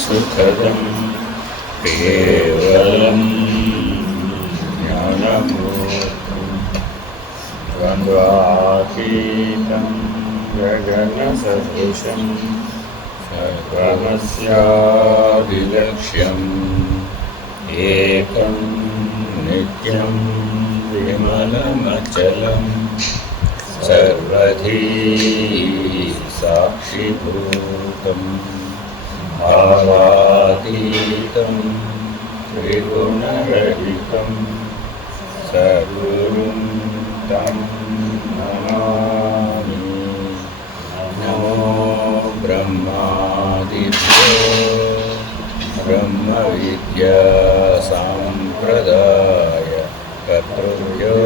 सुखदं केवलं ज्ञानमूर्तिं द्वन्द्वातीतं गगनसदृशं सर्वमस्यादिलक्ष्यम् एकं नित्यं विमलमचलं सर्वधी साक्षिभूतं भावातीतं त्रिगुणरहितं सद्गुरुं तं नमामि। नमो ब्रह्मादिभ्यो ब्रह्मविद्या सम्प्रदाय कर्तृभ्यो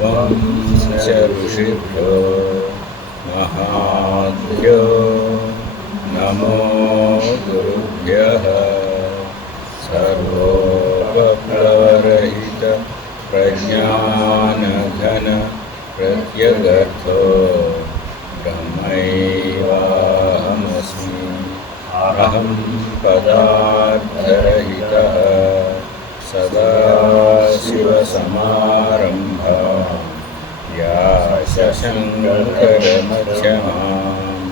वंश ऋषिभ्यो महाभ्यो नमो गुरुभ्यः। सर्वोपप्लवरहित प्रज्ञानघन प्रत्यगर्थो ब्रह्मैवाहमस्मि। अहं पदार्थरहितः सदाशिवसमारम्भां व्यासशङ्करमध्यमाम्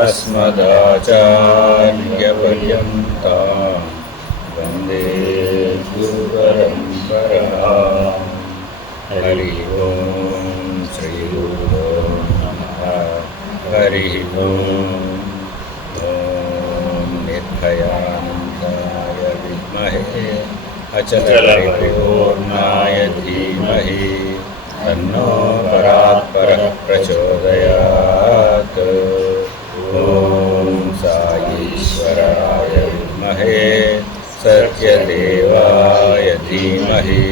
अस्मदाचार्यपर्यन्तां वन्दे गुरुपरम्पराम्। हरिः ओं श्रीगुरुभ्यो नमः। हरिः ओं निर्भयानन्दाय विद्महे अचलपरिपूर्णाय धीमहि तन्नो परात्परः प्रचोदयात्। ॐ साईश्वराय विद्महे सत्यदेवाय धीमहि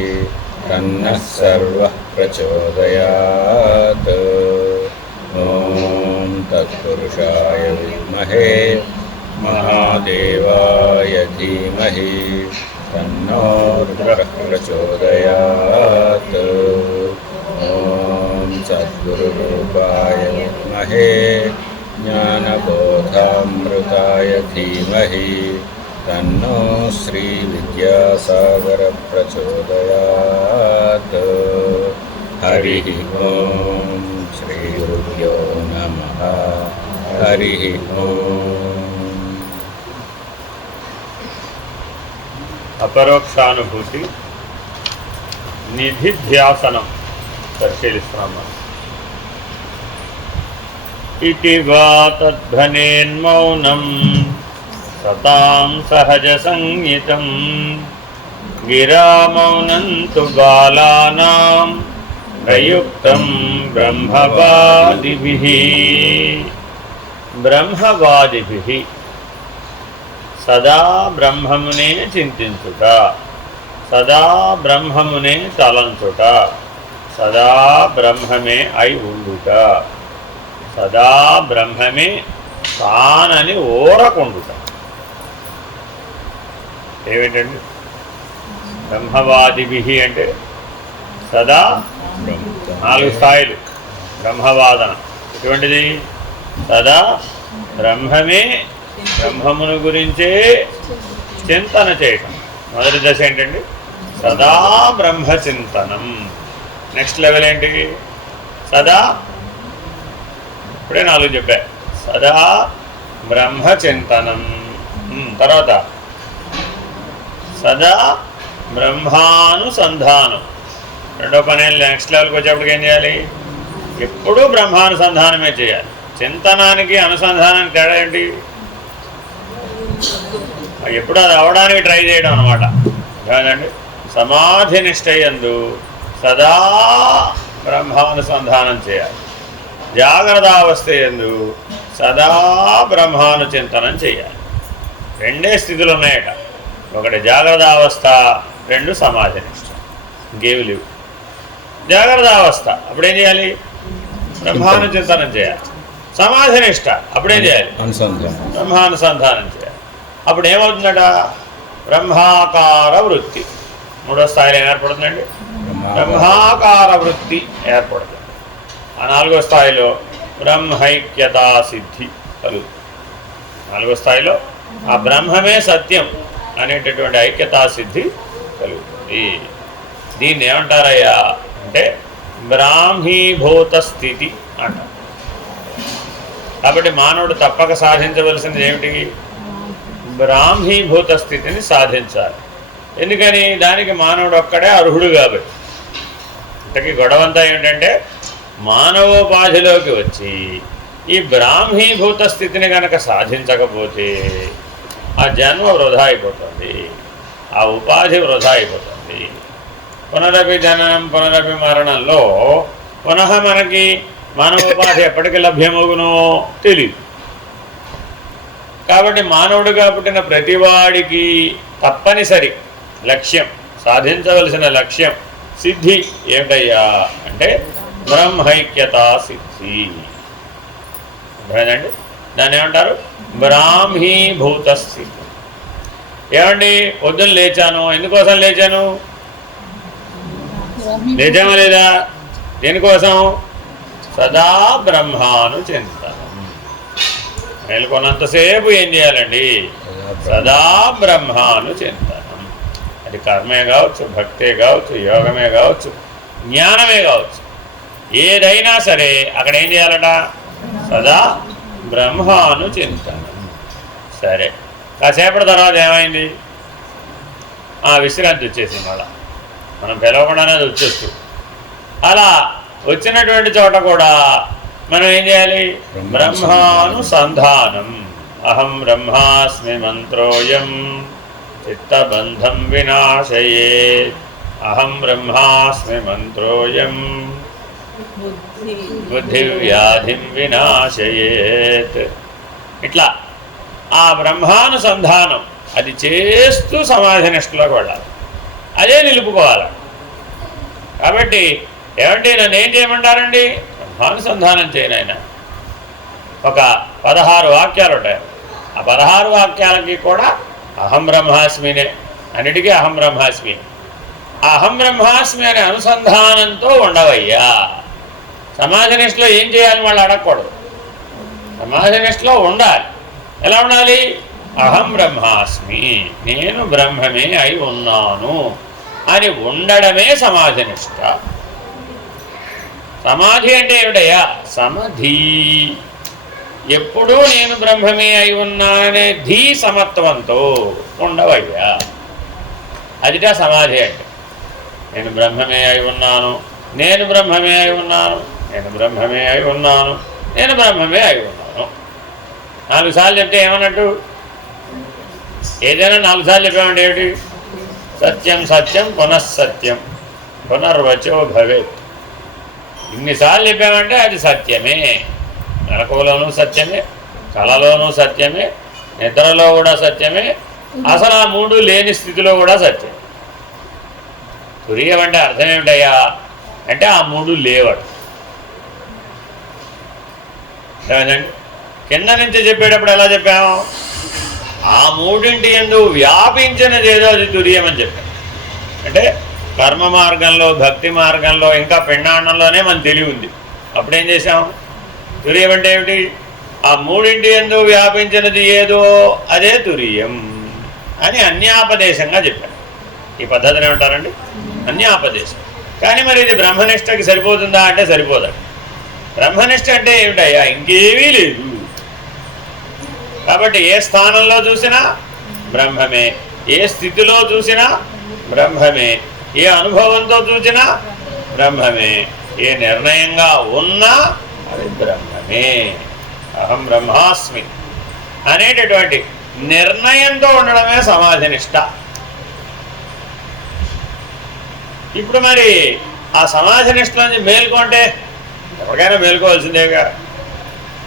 तन्नः सर्वः प्रचोदयात्। ॐ तत्पुरुषाय विद्महे महादेवाय धीमहि तन्नो रुद्रः प्रचोदयात्। ॐ सद्गुरुरूपाय विद्महे ज्ञानबोधामृताय धीमहि तन्नो श्रीविद्यासागरः प्रचोदयात्। हरिः ओं श्रीगुरुभ्यो नमः। हरिः ओं। అపరోక్షానుభూతి నిధిధ్యాసనం పరిశీలిస్తున్నాము. ఇటివా తద్ధ్వనేన్మౌనం సతాం సహజ సంహితం గిరామౌనం తు బాలానాం ప్రయుక్తం బ్రహ్మవాదిభిః. బ్రహ్మవాదిభిః సదా బ్రహ్మమునే చింతించుట, సదా బ్రహ్మమునే తలంచుట, సదా బ్రహ్మమే అయి ఉండుట, సదా బ్రహ్మమే తానని ఓరకుండుట. ఏమిటండి బ్రహ్మవాదిభిః అంటే? సదా 4 స్థాయిలు బ్రహ్మవాదన. ఎటువంటిది? సదా బ్రహ్మమే, బ్రహ్మమును గురించే చింతన చేయటం. మొదటి దశ ఏంటండి? సదా బ్రహ్మచింతనం. నెక్స్ట్ లెవెల్ ఏంటి? సదా, ఇప్పుడే 4 చెప్పా. సదా బ్రహ్మచింతనం. తర్వాత సదా బ్రహ్మానుసంధానం. రెండో పని నెక్స్ట్ లెవెల్కి వచ్చేప్పటికి ఏం చేయాలి? ఎప్పుడూ బ్రహ్మానుసంధానమే చేయాలి. చింతనానికి అనుసంధానానికి తేడా ఏంటి? ఎప్పుడు అది అవడానికి ట్రై చేయడం అనమాట. కాదండి, సమాధి నిష్ఠయందు సదా బ్రహ్మానుసంధానం చేయాలి. జాగ్రత్తావస్థ యందు సదా బ్రహ్మానుచింతనం చేయాలి. 2 స్థితులు ఉన్నాయట. ఒకటి జాగ్రత్తావస్థ, 2 సమాధి నిష్ఠ. ఇంకేమి లేవు. జాగ్రత్తావస్థ అప్పుడేం చేయాలి? బ్రహ్మానుచింతనం చేయాలి. సమాధి నిష్ఠ అప్పుడేం చేయాలి? బ్రహ్మానుసంధానం చేయాలి. అప్పుడు ఏమవుతుందట? బ్రహ్మాకార వృత్తి. 3వ స్థాయిలో ఏర్పడుతుందండి? బ్రహ్మాకార వృత్తి ఏర్పడుతుంది. ఆ 4వ స్థాయిలో బ్రహ్మైక్యతా సిద్ధి కలుగుతుంది. 4వ స్థాయిలో ఆ బ్రహ్మమే సత్యం అనేటటువంటి ఐక్యతా సిద్ధి కలుగుతుంది. దీన్ని ఏమంటారయ్యా అంటే బ్రాహ్మీభూత స్థితి అంటారు. కాబట్టి మానవుడు తప్పక సాధించవలసింది ఏమిటి? బ్రాహ్మీభూత స్థితిని సాధించాలి. ఎందుకని? దానికి మానవుడు ఒక్కడే అర్హుడు కాబట్టి. ఇంతకీ గొడవంతా ఏమిటంటే మానవోపాధిలోకి వచ్చి ఈ బ్రాహ్మీభూత స్థితిని కనుక సాధించకపోతే ఆ జన్మ వృధా అయిపోతుంది, ఆ ఉపాధి వృధా అయిపోతుంది. పునరపి జననం పునరపి మరణంలో పునః మనకి మానవోపాధి ఎప్పటికి లభ్యమగునో తెలియదు. కాబట్టి మానవుడిగా పుట్టిన ప్రతివాడికి తప్పనిసరి లక్ష్యం, సాధించవలసిన లక్ష్యం సిద్ధి ఏమిటయ్యా అంటే బ్రహ్మైక్యతా సిద్ధి. అర్థమైందండి? దాన్ని ఏమంటారు? బ్రాహ్మీభూత స్థితి. ఏమండి పొద్దున్న లేచాను, ఎందుకోసం లేచాను? లేచామా లేదా? దేనికోసం? సదా బ్రహ్మాను చింతనం. మేల్కొన్నంతసేపు ఏం చేయాలండి? సదా బ్రహ్మాను చింతనం. అది కర్మే కావచ్చు, భక్తే కావచ్చు, యోగమే కావచ్చు, జ్ఞానమే కావచ్చు, ఏదైనా సరే అక్కడ ఏం చేయాలట? సదా బ్రహ్మాను చింతనం. సరే, కాసేపటి తర్వాత ఏమైంది? విశ్రాంతి వచ్చేసింది. మళ్ళా మనం పిలవకుండానే అది వచ్చేస్తుంది. అలా వచ్చినటువంటి చోట కూడా మనం ఏం చేయాలి? బ్రహ్మానుసంధానం. అహం బ్రహ్మాస్మి మంత్రోయం చిత్తబంధం వినాశయే. అహం బ్రహ్మాస్మి మంత్రోయం బుద్ధివ్యాధిం వినాశయేత్. ఇట్లా ఆ బ్రహ్మానుసంధానం అది చేస్తూ సమాధి నిష్టలోకి వెళ్ళాలి, అదే నిలుపుకోవాలి. కాబట్టి ఏమంటే నన్ను ఏం చేయమంటారండి? బ్రహ్మానుసంధానం చేయనైనా. ఒక 16 వాక్యాలు ఉంటాయి. ఆ 16 వాక్యాలకి కూడా అహం బ్రహ్మాస్మినే, అన్నిటికీ అహం బ్రహ్మాస్మి. ఆ అహం బ్రహ్మాస్మి అనే అనుసంధానంతో ఉండవయ్యా. సమాధి నిష్టలో ఏం చేయాలి వాళ్ళు అడగకూడదు. సమాధి నిష్టలో ఉండాలి. ఎలా ఉండాలి? అహం బ్రహ్మాస్మి, నేను బ్రహ్మమే అయి ఉన్నాను అని ఉండడమే సమాధి నిష్ట. సమాధి అంటే ఏమిటయ్యా? సమధి. ఎప్పుడూ నేను బ్రహ్మమే అయి ఉన్నాననే ధీ సమత్వంతో ఉండవయ్యా. అదిటా సమాధి అంటే. నేను బ్రహ్మమే అయి ఉన్నాను, నేను బ్రహ్మమే అయి ఉన్నాను, నేను బ్రహ్మమే అయి ఉన్నాను, నేను బ్రహ్మమే అయి ఉన్నాను. 4 సార్లు చెప్తే ఏమన్నట్టు? ఏదైనా 4 సార్లు చెప్పామంటే ఏమిటి? సత్యం సత్యం పునఃసత్యం పునర్వచో భవేత్. ఇన్నిసార్లు చెప్పామంటే అది సత్యమే. నరకంలోనూ సత్యమే, కళలోనూ సత్యమే, నిద్రలో కూడా సత్యమే, అసలు ఆ 3 లేని స్థితిలో కూడా సత్యం. తురియం అంటే అర్థం ఏమిటయ్యా అంటే ఆ 3 లేవడు. ఏమండి? కింద నుంచి చెప్పేటప్పుడు ఎలా చెప్పాము? ఆ 3 యందు వ్యాపించినది ఏదో అది తురియం అని చెప్పాం. అంటే కర్మ మార్గంలో, భక్తి మార్గంలో, ఇంకా పిండాండంలోనే మన తెలివి ఉంది. అప్పుడేం చేసాం? తురియం అంటే ఏమిటి? ఆ 3 యందు వ్యాపించినది ఏదో అదే తురియం అని అన్యాపదేశంగా చెప్పాను. ఈ పద్ధతిని ఏమంటారండి? అన్యాపదేశం. కానీ మరి ఇది బ్రహ్మనిష్టకి సరిపోతుందా అంటే సరిపోదండి. బ్రహ్మనిష్ట అంటే ఏమిటయ్యా? ఇంకేమీ లేదు. కాబట్టి ఏ స్థానంలో చూసినా బ్రహ్మమే, ఏ స్థితిలో చూసినా బ్రహ్మమే, ఏ అనుభవంతో చూసినా బ్రహ్మమే, ఏ నిర్ణయంగా ఉన్నా అది బ్రహ్మమే. అహం బ్రహ్మాస్మి అనేటటువంటి నిర్ణయంతో ఉండడమే సమాధి నిష్ట. ఇప్పుడు మరి ఆ సమాధి నిష్టలోంచి మేల్కొంటే ఎవరికైనా మేల్కోవాల్సిందేగా.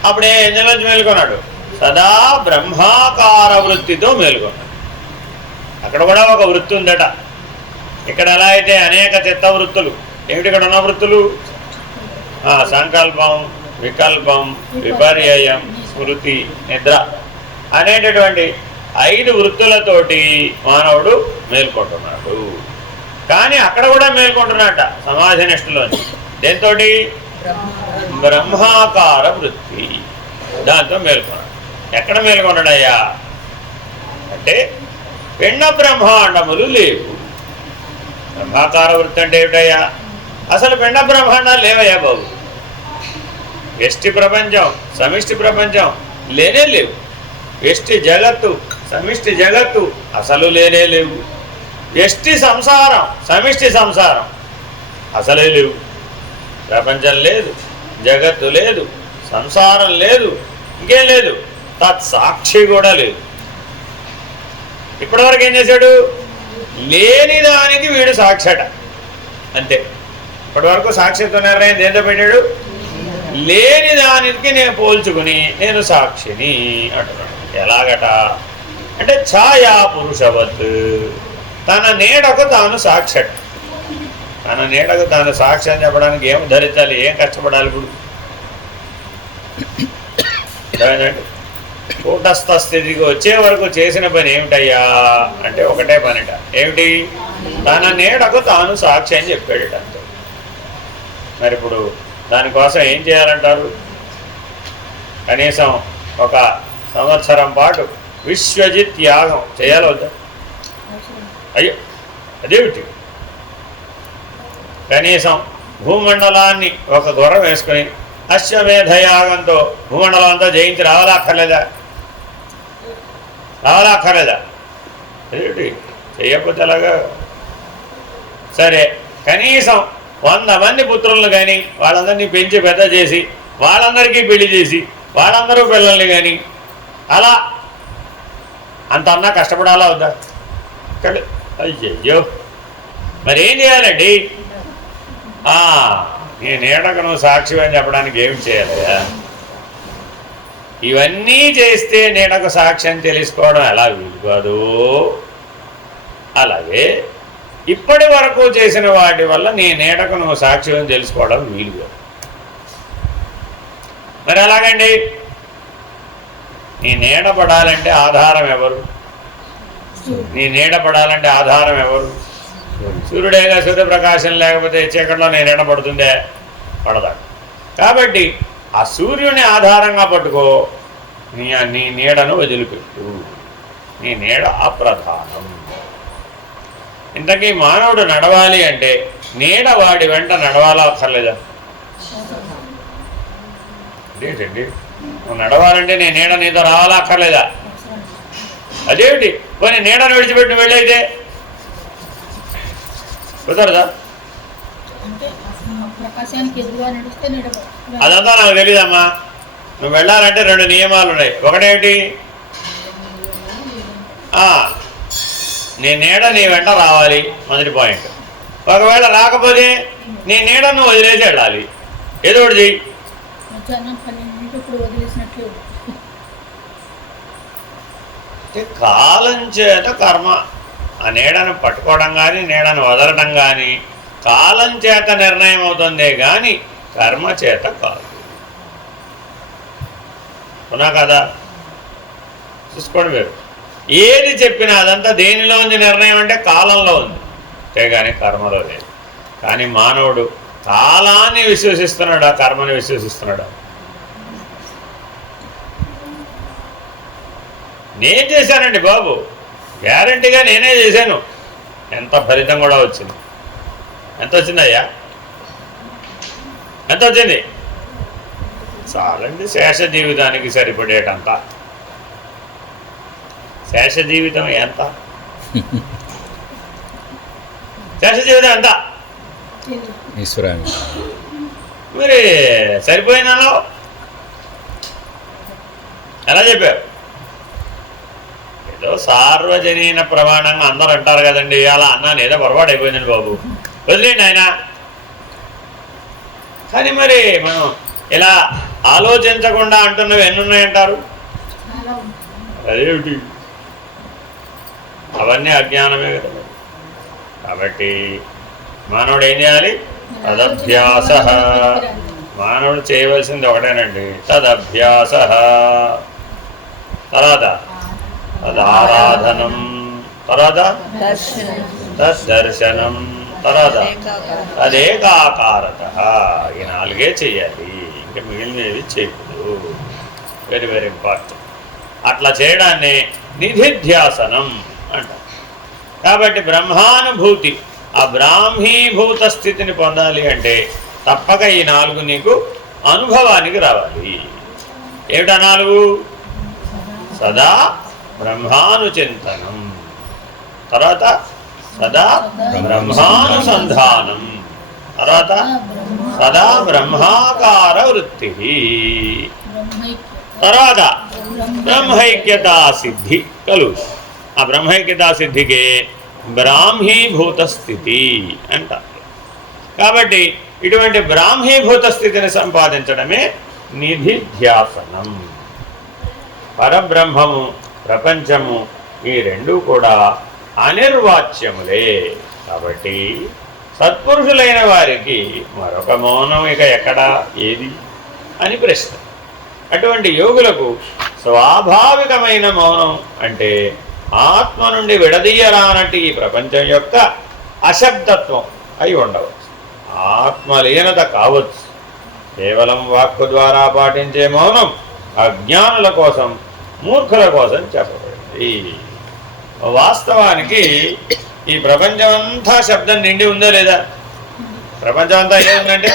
అప్పుడే ఎంజలోంచి మేల్కొన్నాడు? సదా బ్రహ్మాకార వృత్తితో మేల్కొన్నాడు. అక్కడ కూడా ఒక వృత్తి ఉందట. ఇక్కడ ఎలా అయితే అనేక చిత్త వృత్తులు, ఏమిటి ఇక్కడ ఉన్న వృత్తులు? సంకల్పం, వికల్పం, విపర్యయం, స్మృతి, నిద్ర అనేటటువంటి 5 వృత్తులతోటి మానవుడు మేల్కొంటున్నాడు. కానీ అక్కడ కూడా మేల్కొంటున్నట్ట సమాధి నిష్టలోంచి. దేంతో? బ్రహ్మాకార వృత్తి, దాంతో మేల్కొన్నాడు. ఎక్కడ మేల్కొన్నాడయ్యా అంటే పిండ బ్రహ్మాండములు లేవు. బ్రహ్మాకార వృత్తి అంటే ఏమిటయ్యా? అసలు పిండ బ్రహ్మాండాలు లేవయ్యా బాబు. వ్యష్టి ప్రపంచం, సమిష్టి ప్రపంచం లేనే లేవు. వ్యష్టి జగత్తు, సమిష్టి జగత్తు అసలు లేనే లేవు. వ్యష్టి సంసారం, సమిష్టి సంసారం అసలే లేవు. ప్రపంచం లేదు, జగత్తు లేదు, సంసారం లేదు, ఇంకేం లేదు, తత్సాక్షి కూడా లేదు. ఇప్పటివరకు ఏం చేశాడు? లేని దానికి వీడు సాక్షట, అంతే. ఇప్పటివరకు సాక్షిత్వ నిర్ణయం దేంతో పెట్టాడు? లేని దానికి నేను పోల్చుకుని నేను సాక్షిని అంటున్నాడు. ఎలాగట అంటే ఛాయా పురుషవత్, తన నీడకు తాను సాక్షట. తన నీడకు తాను సాక్షి అని చెప్పడానికి ఏం ధరించాలి, ఏం కష్టపడాలి? ఇప్పుడు కూటస్థ స్థితికి వచ్చే వరకు చేసిన పని ఏమిటయ్యా అంటే ఒకటే పనిట. ఏమిటి? తన నీడకు తాను సాక్షి అని చెప్పాడు అంతే. మరి ఇప్పుడు దానికోసం ఏం చేయాలంటారు? కనీసం ఒక సంవత్సరం పాటు విశ్వజిత్ యాగం చేయాలి వద్దా? అయ్యో అదేమిటి? కనీసం భూమండలాన్ని ఒక గుర్రం వేసుకుని అశ్వమేధ యాగంతో భూమండలం అంతా జయించి రావాలా అక్కర్లేదా? రావాలా అక్కర్లేదా? అదేమిటి? చెయ్యకపోతే ఎలాగా? సరే, కనీసం 100 మంది పుత్రులను కానీ వాళ్ళందరినీ పెంచి పెద్ద చేసి వాళ్ళందరికీ పెళ్లి చేసి వాళ్ళందరూ పిల్లల్ని కానీ అలా అంత అన్నా కష్టపడాలా వద్దా? అయ్యయ్యో, మరి ఏం చేయాలండి? నీ నీడకు నువ్వు సాక్షి అని చెప్పడానికి ఏమి చేయాలయ్యా? ఇవన్నీ చేస్తే నీడకు సాక్షి అని తెలుసుకోవడం ఎలా వీలు కాదు, అలాగే ఇప్పటి వరకు చేసిన వాటి వల్ల నీ నీడకు నువ్వు సాక్షి అని తెలుసుకోవడం వీలు కాదు. మరి ఎలాగండి? నీ నీడ పడాలంటే ఆధారం ఎవరు? నీ నీడ పడాలంటే ఆధారం ఎవరు? సూర్యుడేగా. సూర్యప్రకాశం లేకపోతే చీకట్లో నీ నీడ పడుతుందే? పడదా. కాబట్టి ఆ సూర్యుని ఆధారంగా పట్టుకో, నీ నీడను వదిలిపెట్టు. నీ నీడ అప్రధానం. ఇంతకీ మానవుడు నడవాలి అంటే నీడ వాడి వెంట నడవాలా అక్కర్లేదా? అదేంటండి, నువ్వు నడవాలంటే నీ నీడ నీతో రావాలా అక్కర్లేదా? అదేమిటి? పోనీ నీడను విడిచిపెట్టి వెళ్ళైతే కుదరదా? అదంతా నాకు తెలీదమ్మా. నువ్వు వెళ్ళాలంటే 2 నియమాలు ఉన్నాయి. ఒకటేమిటి? నీ నీడ నీ వెంట రావాలి, మొదటి పాయింట్. ఒకవేళ రాకపోతే నీ నీడను వదిలేసి వెళ్ళాలి. ఏదో ఒకటి చెయ్యి. కాలం చేత కర్మ, ఆ నీడను పట్టుకోవడం కానీ నీడను వదలడం కానీ కాలం చేత నిర్ణయం అవుతుందే కానీ కర్మ చేత కాదు. అవునా కదా? చూసుకోండి మీరు. ఏది చెప్పినా అదంతా దేనిలో ఉంది నిర్ణయం అంటే కాలంలో ఉంది, అంతేగాని కర్మలో లేదు. కానీ మానవుడు కాలాన్ని విశ్వసిస్తున్నాడా, కర్మని విశ్వసిస్తున్నాడా? నేను చేశానండి బాబు, గ్యారంటీగా నేనే చేశాను. ఎంత ఫలితం కూడా వచ్చింది. ఎంత వచ్చిందయ్యా? ఎంత వచ్చింది? చాలండి శేష జీవితానికి సరిపడేటంత. శేష జీవితం ఎంత? శేష జీవితం ఎంత? మరి సరిపోయినాలో ఎలా చెప్పారు? ఏదో సార్వజనీన ప్రమాణంగా అందరూ అంటారు కదండి, అలా అన్నాను, ఏదో పొరపాటు అయిపోయిందండి బాబు, వదిలేండి ఆయన. కానీ మరి మనం ఇలా ఆలోచించకుండా అంటున్నవి ఎన్ని ఉన్నాయంటారు? అదేమిటి? అవన్నీ అజ్ఞానమే కదా. కాబట్టి మానవుడు ఏం చేయాలి? తదభ్యాస. మానవుడు చేయవలసింది ఒకటేనండి, తదభ్యాస. తర్వాత తదారాధనం, తర్వాత తద్దర్శనం, తర్వాత తదేకాకారత. ఈ 4 చెయ్యాలి, ఇంకా మిగిలినవి చేయకూడదు. Very very important. అట్లా చేయడాన్ని నిధిధ్యాసనం అంటారు. కాబట్టి బ్రహ్మానుభూతి, ఆ బ్రాహ్మీభూత స్థితిని పొందాలి అంటే తప్పక ఈ 4 నీకు అనుభవానికి రావాలి. ఏమిటా 4? సదా బ్రహ్మానుచింతనం, తర్వాత సదా బ్రహ్మానుసంధానం, తర్వాత సదా బ్రహ్మాకార వృత్తి, తర్వాత బ్రహ్మైక్యతా సిద్ధి కలుగు. ఆ బ్రహ్మైక్యతా సిద్ధికే బ్రాహ్మీభూత స్థితి అంటారు. కాబట్టి ఇటువంటి బ్రాహ్మీభూత స్థితిని సంపాదించడమే నిధిధ్యాసనం. పరబ్రహ్మము, ప్రపంచము ఈ 2 కూడా అనిర్వాచ్యములే. కాబట్టి సత్పురుషులైన వారికి మరొక మౌనం ఇక ఎక్కడా, ఏది అని ప్రశ్న. అటువంటి యోగులకు స్వాభావికమైన మౌనం అంటే ఆత్మ నుండి విడదీయరానట్టి ఈ ప్రపంచం యొక్క అశబ్దత్వం అయి ఉండవచ్చు, ఆత్మలీనత కావచ్చు. కేవలం వాక్కు ద్వారా పాటించే మౌనం అజ్ఞానుల కోసం, మూర్ఖుల కోసం చెప్పబడింది. వాస్తవానికి ఈ ప్రపంచం అంతా శబ్దం నిండి ఉందా లేదా? ప్రపంచం అంతా ఏముందంటే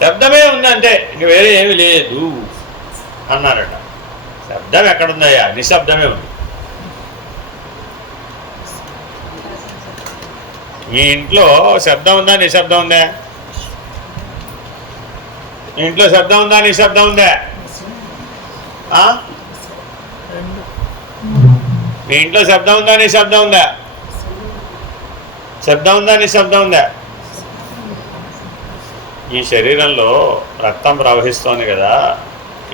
శబ్దమే ఉందంటే ఇంక వేరే ఏమి లేదు అన్నారట. శబ్దం ఎక్కడుందయ్యా? నిశ్శబ్దమే ఉంది. మీ ఇంట్లో శబ్దం ఉందా, నిశ్శబ్దం ఉందా? మీ ఇంట్లో శబ్దం ఉందా, నిశ్శబ్దం ఉందా? మీ ఇంట్లో శబ్దం ఉందా, నిశ్శబ్దం ఉందా? శబ్దం ఉందా, నిశ్శబ్దం ఉందా? ఈ శరీరంలో రక్తం ప్రవహిస్తోంది కదా,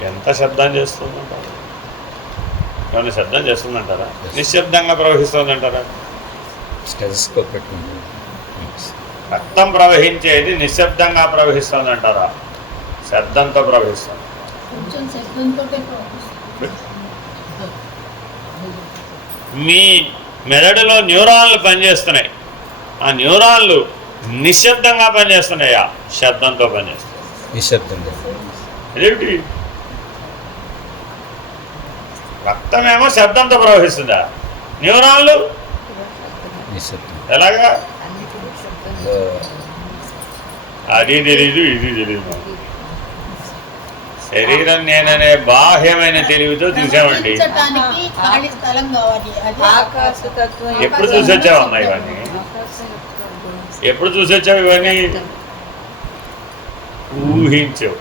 ఎంత శబ్దం చేస్తుందంటారా? ఏమైనా శబ్దం చేస్తుందంటారా? నిశ్శబ్దంగా ప్రవహిస్తుందంటారా? రక్తం ప్రవహించేది నిశ్శబ్దంగా ప్రవహిస్తుందంటారా? శబ్దంతో ప్రవహిస్తుంది. మీ మెదడులో న్యూరాన్లు పనిచేస్తున్నాయి. ఆ న్యూరాన్లు నిశ్శబ్దంగా పనిచేస్తున్నాయా, శబ్దంతో పనిచేస్తున్నాయి? నిశ్శబ్దంగా. అదేమిటి? రక్తమేమో శబ్దంతో ప్రవహిస్తుందా, న్యూరాన్లు ఎలాగా? అది తెలీదు, ఇది తెలీదు. శరీరం నేననే బాహ్యమైన తెలివితో చూసామండి. ఎప్పుడు చూసొచ్చావమ్మా ఇవన్నీ? ఎప్పుడు చూసొచ్చావు ఇవన్నీ? ఊహించావు.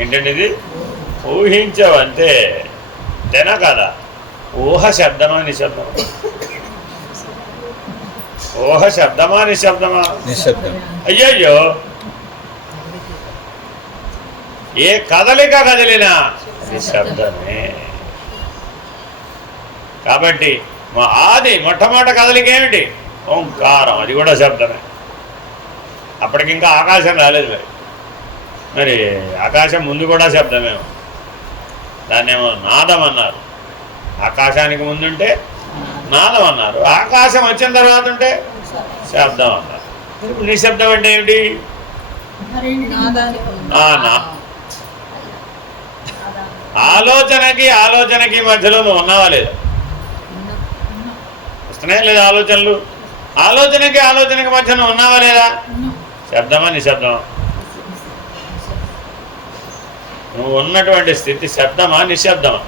ఏంటంటే ఇది ఊహించావు అంతే, అంతేనా కదా? ఊహ శబ్దమా, నిశ్శబ్దమా? ఊహ శబ్దమా, నిశ్శబ్దమా? నిశ్శబ్దం. అయ్యయ్యో, ఏ కదలిక కదిలినా నిశ్శబ్దమే. కాబట్టి మా ఆది మొట్టమొదటి కదలిక ఏమిటి? ఓంకారం, అది కూడా శబ్దమే. అప్పటికింకా ఆకాశం రాలేదు. మరి ఆకాశం ముందు కూడా శబ్దమే, దాన్నేమో నాదం అన్నారు. ఆకాశానికి ముందుంటే నాదం అన్నారు, ఆకాశం వచ్చిన తర్వాత ఉంటే శబ్దం అన్నారు. ఇప్పుడు నిశ్శబ్దం అంటే ఏమిటి? ఆలోచనకి మధ్యలో నువ్వు ఉన్నావా లేదా? వస్తున్నాయా లేదా ఆలోచనలు? ఆలోచనకి మధ్య నువ్వు ఉన్నావా లేదా? శబ్దమా, నిశ్శబ్దమా? నువ్వు ఉన్నటువంటి స్థితి శబ్దమా, నిశ్శబ్దమా?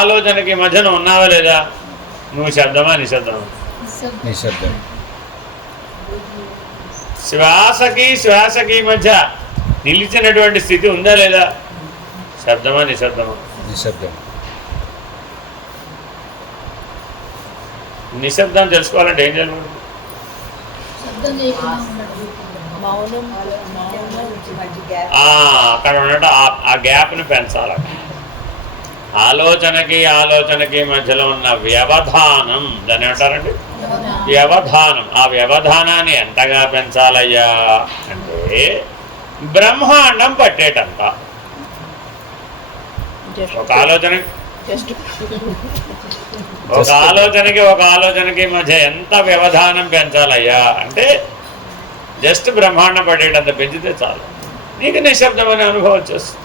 ఆలోచనకి మధ్య నువ్వు ఉన్నావా లేదా? నువ్వు శబ్దమా, నిశ్శబ్దమా? నిశ్శబ్దం. శ్వాసకి మధ్య నిలిచినటువంటి స్థితి ఉందా లేదా? శబ్దమా, నిశ్శబ్దమా? నిశ్శబ్దం. నిశ్శబ్దం తెలుసుకోవాలంటే ఏం చేయాలి? అక్కడ ఉన్నట్టు ఆ గ్యాప్ని పెంచాలి. ఆలోచనకి మధ్యలో ఉన్న వ్యవధానం, దాన్ని ఏమంటారండి? వ్యవధానం. ఆ వ్యవధానాన్ని ఎంతగా పెంచాలయ్యా అంటే బ్రహ్మాండం పట్టేటంత. ఒక ఆలోచనకి మధ్య ఎంత వ్యవధానం పెంచాలయ్యా అంటే జస్ట్ బ్రహ్మాండం పట్టేటంత పెంచితే చాలు. నీకు నిశ్శబ్దం అనే అనుభవం వచ్చేస్తుంది.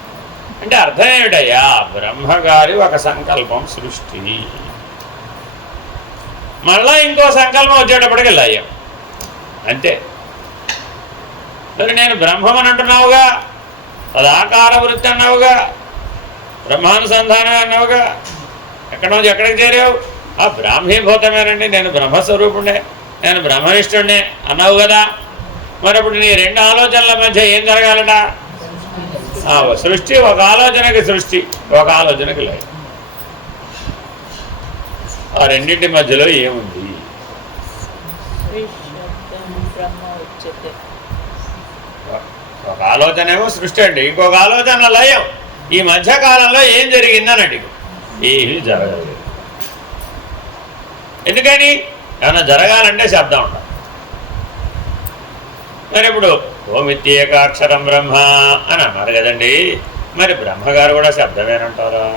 అంటే అర్థం ఏమిటయ్యా, బ్రహ్మగారి ఒక సంకల్పం సృష్టి, మళ్ళా ఇంకో సంకల్పం వచ్చేటప్పటికి లయం, అంతే. మరి నేను బ్రహ్మమని అంటున్నావుగా, తదాకార వృత్తి అన్నావుగా, బ్రహ్మానుసంధానం అన్నావుగా, ఎక్కడి నుంచి ఎక్కడికి చేరావు? ఆ బ్రాహ్మీభూతమేనండి, నేను బ్రహ్మస్వరూపుణ్ణే, నేను బ్రహ్మనిష్ఠుణ్ణే అన్నావు కదా. మరి అప్పుడు నీ రెండు ఆలోచనల మధ్య ఏం జరగాలట? సృష్టి, ఒక ఆలోచనకి సృష్టి, ఒక ఆలోచనకి లయం. ఆ రెండింటి మధ్యలో ఏముంది? ఒక ఆలోచన ఏమో సృష్టి అండి, ఇంకొక ఆలోచన లయం. ఈ మధ్యకాలంలో ఏం జరిగిందని అడిగి ఏమీ జరగలేదు. ఎందుకని? ఏమైనా జరగాలంటే శబ్దం ఉండాలి. మరి ఇప్పుడు ఓమిత్యేకాక్షరం బ్రహ్మ అని అన్నారు కదండి, మరి బ్రహ్మగారు కూడా శబ్దమేనంటారా?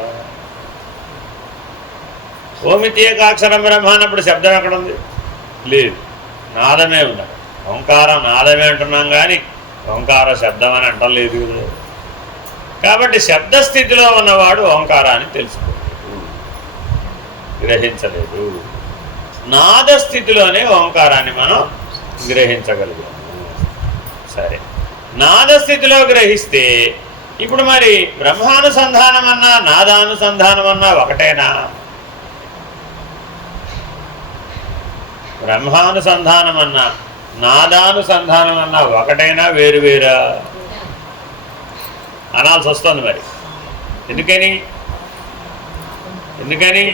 ఓమిత్యేకాక్షరం బ్రహ్మ అన్నప్పుడు శబ్దం ఎక్కడ ఉంది? లేదు, నాదమే ఉంది. ఓంకారం నాదమే అంటున్నాం కానీ ఓంకార శబ్దం అని అంటలేదు కదా. కాబట్టి శబ్దస్థితిలో ఉన్నవాడు ఓంకారాన్ని తెలుసుకోలేదు, గ్రహించలేదు. నాదస్థితిలోనే ఓంకారాన్ని మనం గ్రహించగలిగాము. సరే, నాదస్థితిలో గ్రహిస్తే ఇప్పుడు మరి బ్రహ్మానుసంధానం అన్నా నాదానుసంధానం అన్నా ఒకటేనా? బ్రహ్మానుసంధానం అన్నా నాదానుసంధానం అన్నా ఒకటైనా వేరువేరా అనాల్సి వస్తుంది. మరి ఎందుకని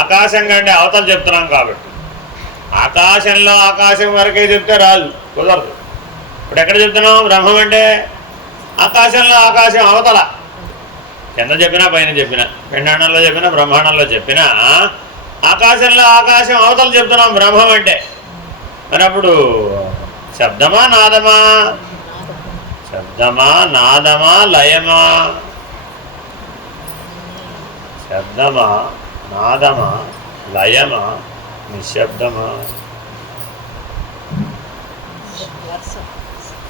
ఆకాశం కంటే అవతలు చెప్తున్నాం కాబట్టి. ఆకాశంలో ఆకాశం వరకే చెప్తే రాదు, కుదరదు. ఇప్పుడు ఎక్కడ చెప్తున్నాం? బ్రహ్మం అంటే ఆకాశంలో ఆకాశం అవతల, కింద చెప్పినా పైన చెప్పినా, పిండాండంలో చెప్పినా బ్రహ్మాండంలో చెప్పినా ఆకాశంలో ఆకాశం అవతల చెప్తున్నాం బ్రహ్మం అంటే. మరి అప్పుడు శబ్దమా నాదమా? శబ్దమా నాదమా లయమా? శబ్దమా నాదమా లయమా నిశ్శబ్దమా?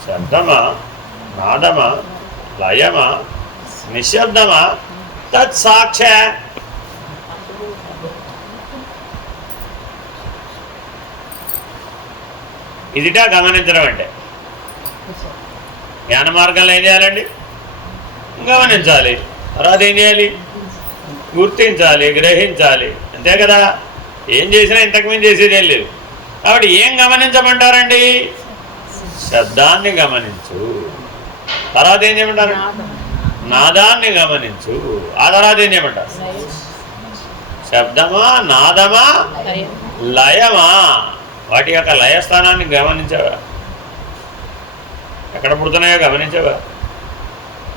శబ్దమా నాదమా లయమా నిశ్శబ్దమా? తత్సాక్ష. ఇదిటా గమనించడం అంటే. జ్ఞాన మార్గంలో ఏం చేయాలండి? గమనించాలి. తర్వాత ఏం చేయాలి? గుర్తించాలి, గ్రహించాలి, అంతే కదా. ఏం చేసినా ఇంతకుమించి చేసేదేం లేదు. కాబట్టి ఏం గమనించమంటారండి? శబ్దాన్ని గమనించు. తర్వాత ఏం చేయమంటారు? నాదాన్ని గమనించు. ఆ తర్వాత ఏం చేయమంటారు? శబ్దమా నాదమా లయమా? వాటి యొక్క లయస్థానాన్ని గమనించావా? ఎక్కడ పుడుతున్నాయో గమనించావా?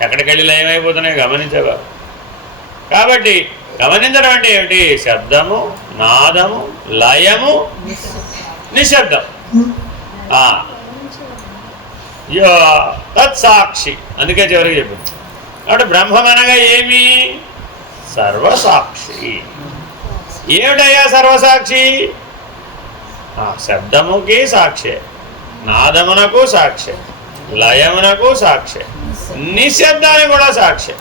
ఎక్కడికి వెళ్ళి లయమైపోతున్నాయో గమనించావా? కాబట్టి గమనించడం అంటే ఏమిటి? శబ్దము నాదము లయము నిశ్శబ్దం. తత్సాక్షి. అందుకే చివరికి చెప్పింది. కాబట్టి బ్రహ్మమనగా ఏమి? సర్వసాక్షి. ఏమిటయ్యా సర్వసాక్షి? శబ్దముకి సాక్షి, నాదమునకు సాక్షి, లయమునకు సాక్షి, నిశ్శబ్దానికి కూడా సాక్షి,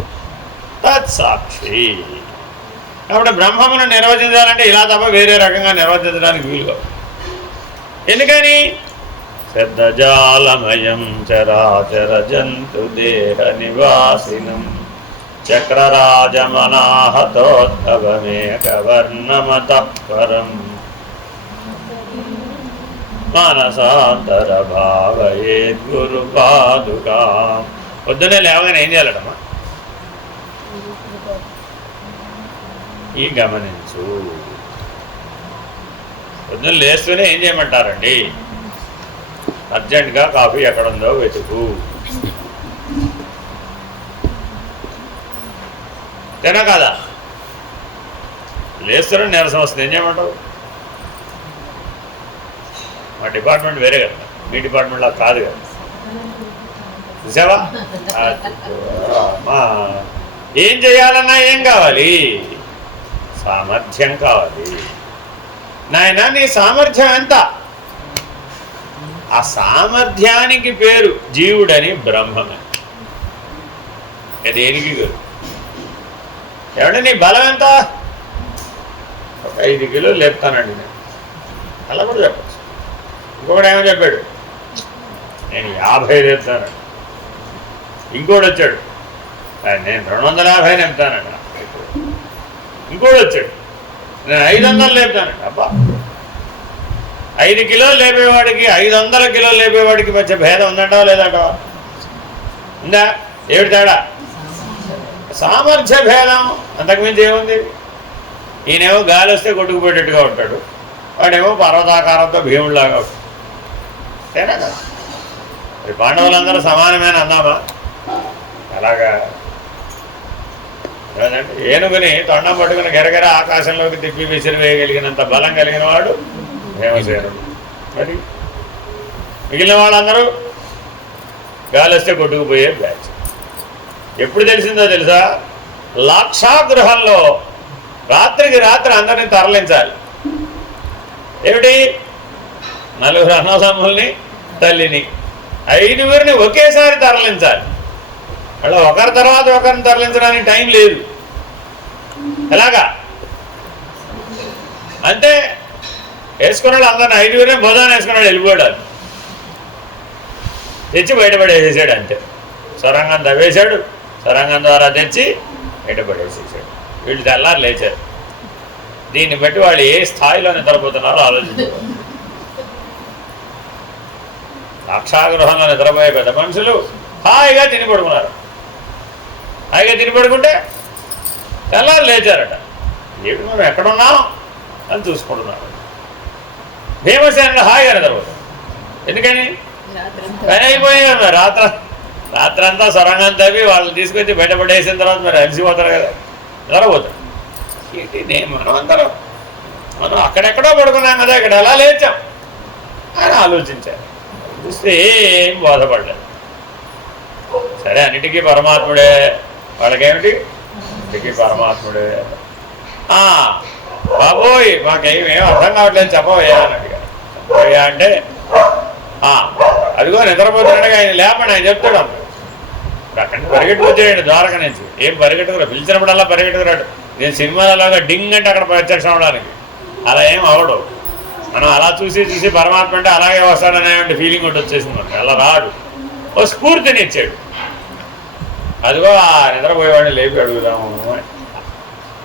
తత్సాక్షి. కాబట్టి బ్రహ్మమును నిర్వచించాలంటే ఇలా తప్ప వేరే రకంగా నిర్వచించడానికి వీలుగా. ఎందుకని? శబ్దజాలమయం చరాచర జంతు దేహ నివాసినం చక్రరాజమనాహతోద్భవమేకవర్ణమతః పరం మనసాంతర భావయేద్గురు పాదుకా. పొద్దున్నే లేవగానే ఏం చేయాలటమ్మా? ఈ గమనించు. పొద్దున్న లేస్తూనే ఏం చేయమంటారండి? అర్జెంటుగా కాఫీ ఎక్కడుందో వెతుకు. తినా కదా? లేస్తూనే నీరసం వస్తుంది, ఏం చేయమంటావు? మా డిపార్ట్మెంట్ వేరే కదా, మీ డిపార్ట్మెంట్లో కాదు కదా. చూసావా? ఏం చేయాలన్నా ఏం కావాలి? సామర్థ్యం కావాలి. నాయన నీ సామర్థ్యం ఎంత? ఆ సామర్థ్యానికి పేరు జీవుడని బ్రహ్మమే. దేనికి పేరు? ఏమంటే నీ బలం ఎంత? ఒక 5 కిలోలు లేపుతానండి నేను, అలా కూడా చెప్పచ్చు. ఇంకొకటి ఏమో చెప్పాడు, నేను 50 లేపుతానండి. ఇంకోటి వచ్చాడు, నేను 250 లేపుతానండి. ఇంకోటి వచ్చాడు, నేను 500 లేపుతానండి. అబ్బా, 5 కిలోలు లేపేవాడికి 500 కిలోలు లేపేవాడికి మధ్య భేదం ఉందంటావా లేదంటావా? ఉందా? ఏమిటి తేడా? సామర్థ్య భేదం, అంతకుమించి ఏముంది? ఈయనేమో గాలి వస్తే కొట్టుకుపోయేటట్టుగా ఉంటాడు, వాడేమో పర్వతాకారంతో భీముడిలాగా ఉంటాడు. అంతేనా కదా? మరి పాండవులందరూ సమానమైన అందామా? అలాగా ఏదంటే ఏనుగుని తొండం పట్టుకుని గెరగెర ఆకాశంలోకి తిప్పి విసిరి వేయగలిగినంత బలం కలిగిన వాడు భీమసేనుడు. మరి మిగిలిన వాళ్ళందరూ గాలి వస్తే కొట్టుకుపోయే బ్యాచ్. ఎప్పుడు తెలిసిందో తెలుసా? లాక్షాగృహంలో రాత్రికి రాత్రి అందరినీ తరలించాలి. ఏమిటి? 4 అన్నదమ్ముల్ని, తల్లిని, 5గురిని ఒకేసారి తరలించాలి. అలా ఒకరి తర్వాత ఒకరిని తరలించడానికి టైం లేదు. ఎలాగా? అంటే వేసుకున్నాడు అందరిని, 5గురిని బోధాన్ని వేసుకున్నాడు, వెళ్ళిపోయాడు. తెచ్చి బయటపడేసేసాడు. అంతే, సొరంగం తవ్వేశాడు, సొరంగం ద్వారా తెచ్చి బయటపడేసేసాడు. వీళ్ళు తెల్లారు లేచారు. దీన్ని బట్టి వాళ్ళు ఏ స్థాయిలో నిద్రపోతున్నారో ఆలోచించారు. లాక్షాగృహంలో నిద్రపోయే పెద్ద మనుషులు హాయిగా తిని పడుకున్నారు. హాయిగా తిని పడుకుంటే తెల్లారు లేచారట. ఏమిటి మనం ఎక్కడున్నాం అని చూసుకుంటున్నారు. భీమసేనుడు హాయిగా నిద్రపోతారు. ఎందుకని? పని అయిపోయింది. రాత్రంతా సొరంగం తవ్వి వాళ్ళని తీసుకొచ్చి బయటపడేసిన తర్వాత మరి అలసిపోతారు కదా, నిద్రపోతారు. ఏంటి మనం అక్కడెక్కడో పడుకున్నాం కదా, ఇక్కడ ఎలా లేచాం అని ఆలోచించారు. చూస్తే ఏం బోధపడ్డారు. సరే, అన్నిటికీ పరమాత్ముడే. వాళ్ళకేమిటి? అన్నిటికీ పరమాత్ముడే. బాబోయ్, మాకేమేం అర్థం కావట్లేదు, చెప్పబోయా అని అడిగారు. చెప్పబోయా అంటే అదిగో నిద్రపోతున్నాడుగా, ఆయన లేపండి, ఆయన చెప్తాడు అన్నాడు. అక్కడి నుంచి పరిగెట్టుకొచ్చేయండి ద్వారక నుంచి. ఏం పరిగెట్టుకురా, పిలిచినప్పుడల్లా పరిగెట్టుకురాడు. నేను సినిమాలలాగా డింగ్ అంటే అక్కడ ప్రత్యక్షం అవడానికి అలా ఏం అవడు. మనం అలా చూసి చూసి పరమాత్మ అంటే అలాగే వస్తాడనే ఫీలింగ్ ఒకటి వచ్చేసింది మనకి. అలా రాడు, ఓ స్ఫూర్తిని ఇచ్చాడు. అదిగో ఆ నిద్రపోయేవాడిని లేపి అడుగుదాము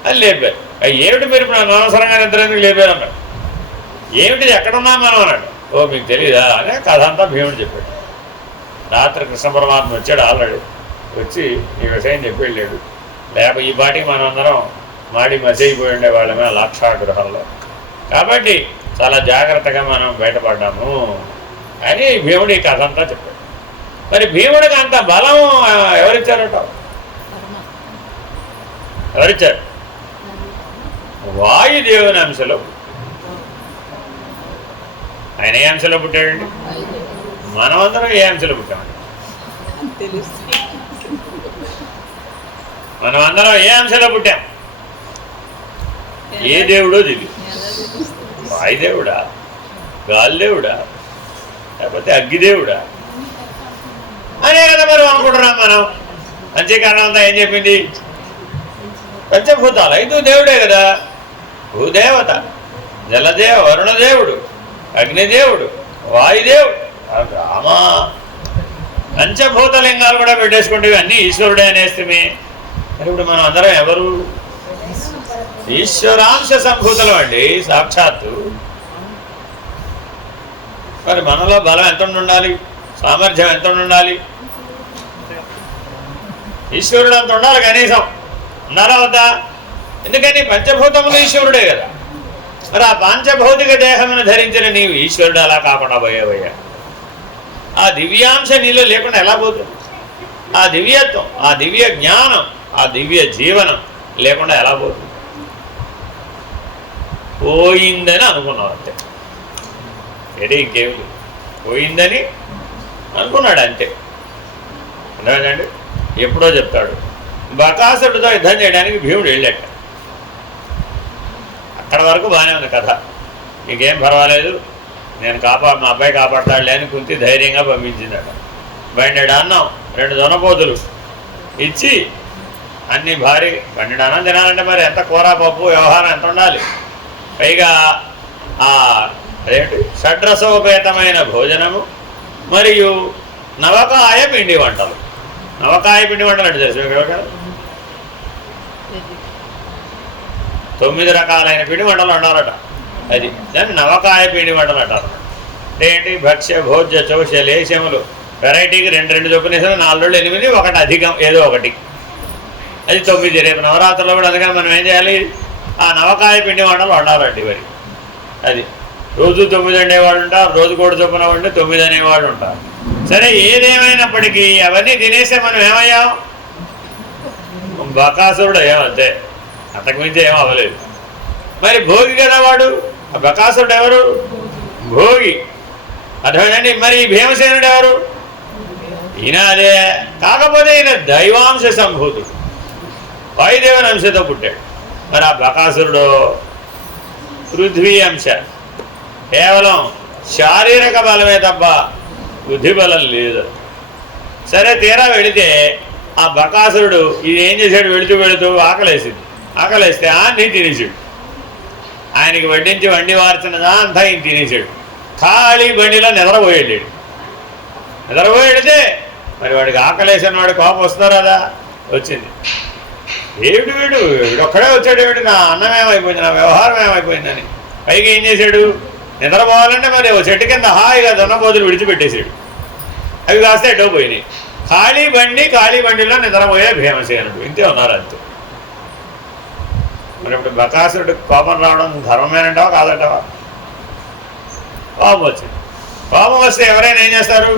అని లేపారు. ఏమిటి మీరు ఇప్పుడు అనవసరంగా నిద్ర ఎందుకు లేపారు అన్నాడు. ఏమిటి, ఎక్కడున్నా మనం అన్నాడు. ఓ మీకు తెలీదా అనే కథ అంతా భీముడు చెప్పాడు. రాత్రి కృష్ణ పరమాత్మ వచ్చాడు. ఆల్రెడీ వచ్చి ఈ విషయం చెప్పి వెళ్ళాడు. లేక ఈ పాటికి మనం అందరం మాడి మసైపోయి ఉండేవాళ్ళమే లాక్షాగృహంలో. కాబట్టి చాలా జాగ్రత్తగా మనం బయటపడ్డాము అని భీముడు ఈ కథ అంతా చెప్పాడు. మరి భీముడికి అంత బలం ఎవరిచ్చారట? ఎవరిచ్చారు? వాయుదేవుని అంశలో. ఆయన ఏ అంశలో పుట్టాడండి? మనమందరం ఏ అంశలో పుట్టామండి? మనమందరం ఏ అంశలో పుట్టాం? ఏ దేవుడో తెలియదు. వాయుదేవుడా, గాలిదేవుడా, లేకపోతే అగ్గిదేవుడా అనే కదా మనం అనుకుంటున్నాం. మనం పంచీకరణం అంతా ఏం చెప్పింది? పంచభూతాలు 5 దేవుడే కదా. భూదేవత, జలదేవ, వరుణదేవుడు, అగ్నిదేవుడు, వాయుదేవుడు, రామా, పంచభూత లింగాలు కూడా పెట్టేసుకుంటే అన్నీ ఈశ్వరుడే అనేస్తమే. మరి ఇప్పుడు మనం అందరం ఎవరు? ఈశ్వరాంశ సంభూతులు అండి, సాక్షాత్తు. మరి మనలో బలం ఎంత ఉండాలి? సామర్థ్యం ఎంత ఉండాలి? ఈశ్వరుడు అంత ఉండాలి కనీసం. ఉన్నారా వద్దా? ఎందుకని పంచభూతములు ఈశ్వరుడే కదా. మరి ఆ పంచభౌతిక దేహమును ధరించిన నీవు ఈశ్వరుడు అలా కాకుండా పోయావయ్యా. ఆ దివ్యాంశ నీలో లేకుండా ఎలా పోతుంది? ఆ దివ్యత్వం, ఆ దివ్య జ్ఞానం, ఆ దివ్య జీవనం లేకుండా ఎలా పోతుంది? పోయిందని అనుకున్నావు అంతే. ఏడే ఇంకేమి పోయిందని అనుకున్నాడు అంతే. అర్థమైందండి? ఎప్పుడో చెప్తాడు, బకాసుడితో యుద్ధం చేయడానికి భీముడు వెళ్ళాట. అక్కడ వరకు బాగానే ఉంది కథ, నీకేం పర్వాలేదు, మా అబ్బాయి కాపాడతాడులే అని కుంతి ధైర్యంగా పంపించిందట. బండెడు అన్నం 2 దొనపోతులు ఇచ్చి అన్ని భారీ బండెడు అన్నం తినాలంటే మరి ఎంత కూర పప్పు వ్యవహారం ఎంత ఉండాలి. పైగా అదేంటి షడ్రసోపేతమైన భోజనము మరియు నవకాయ పిండి వంటలు. నవకాయ పిండి వంటలు అంటే తెలుసు కదా, 9 రకాలైన పిండి వంటలు వండాలట. అది దాన్ని నవకాయ పిండి వంటలు అంటారు. అంటే ఏంటి, భక్ష్య భోజ్య చౌష్య లేశములు వెరైటీకి 2 చొప్పున వేసారు. 4 8 ఒకటి అధికం ఏదో ఒకటి, అది 9. రేపు నవరాత్రుల్లో కూడా అందుకని మనం ఏం చేయాలి, ఆ నవకాయ పిండి వంటలు వండాలండి. మరి అది రోజు 9 అనేవాళ్ళు ఉంటారు, రోజు కూడా చొప్పున వండి 9 అనేవాళ్ళు ఉంటారు. సరే, ఏదేమైనప్పటికీ అవన్నీ తినేసే మనం ఏమయ్యాం, బకాసురుడు ఏమంతే, అంతకుమించి ఏం అవ్వలేదు. మరి భోగి కదా వాడు, ఆ బకాసురుడు ఎవరు, భోగి. అర్థమైందండి. మరి ఈ భీమసేనుడు ఎవరు, ఈయన అదే. కాకపోతే ఈయన దైవాంశ సంభూతుడు, వాయుదేవుని అంశతో పుట్టాడు. మరి ఆ బకాసురుడు పృథ్వీ అంశ, కేవలం శారీరక బలమే తప్ప బుద్ధి బలం లేదు. సరే, తీరా వెళితే ఆ బకాసురుడు ఇది ఏం చేశాడు, వెళుతూ ఆకలేస్తే అన్నీ తినేసాడు. ఆయనకి వడ్డించి వండి వార్చినదా అంతా ఈయన తినేసాడు. ఖాళీ బండిలో నిద్రపోయాడు. నిద్రపోయాడితే మరి వాడికి ఆకలేసిన వాడి కోపం వస్తున్నారా, వచ్చింది. ఏమిటి వీడు ఒక్కడే వచ్చాడు, ఏమిటి నా అన్నం ఏమైపోయింది, నా వ్యవహారం ఏమైపోయిందని. పైగా ఏం చేశాడు, నిద్రపోవాలంటే మరి ఓ చెట్టు కింద హాయిగా దొన్నపోతులు విడిచిపెట్టేశాడు. అవి కాస్తే ఎటో పోయినాయి. ఖాళీ బండిలో నిద్రపోయే భీమసేనుడు, ఇంతే ఉన్నారు అంతే. మరి ఇప్పుడు బకాసురుడు కోపం రావడం ధర్మమేనంటావా కాదంటావా? కోపం వచ్చింది. కోపం వస్తే ఎవరైనా ఏం చేస్తారు,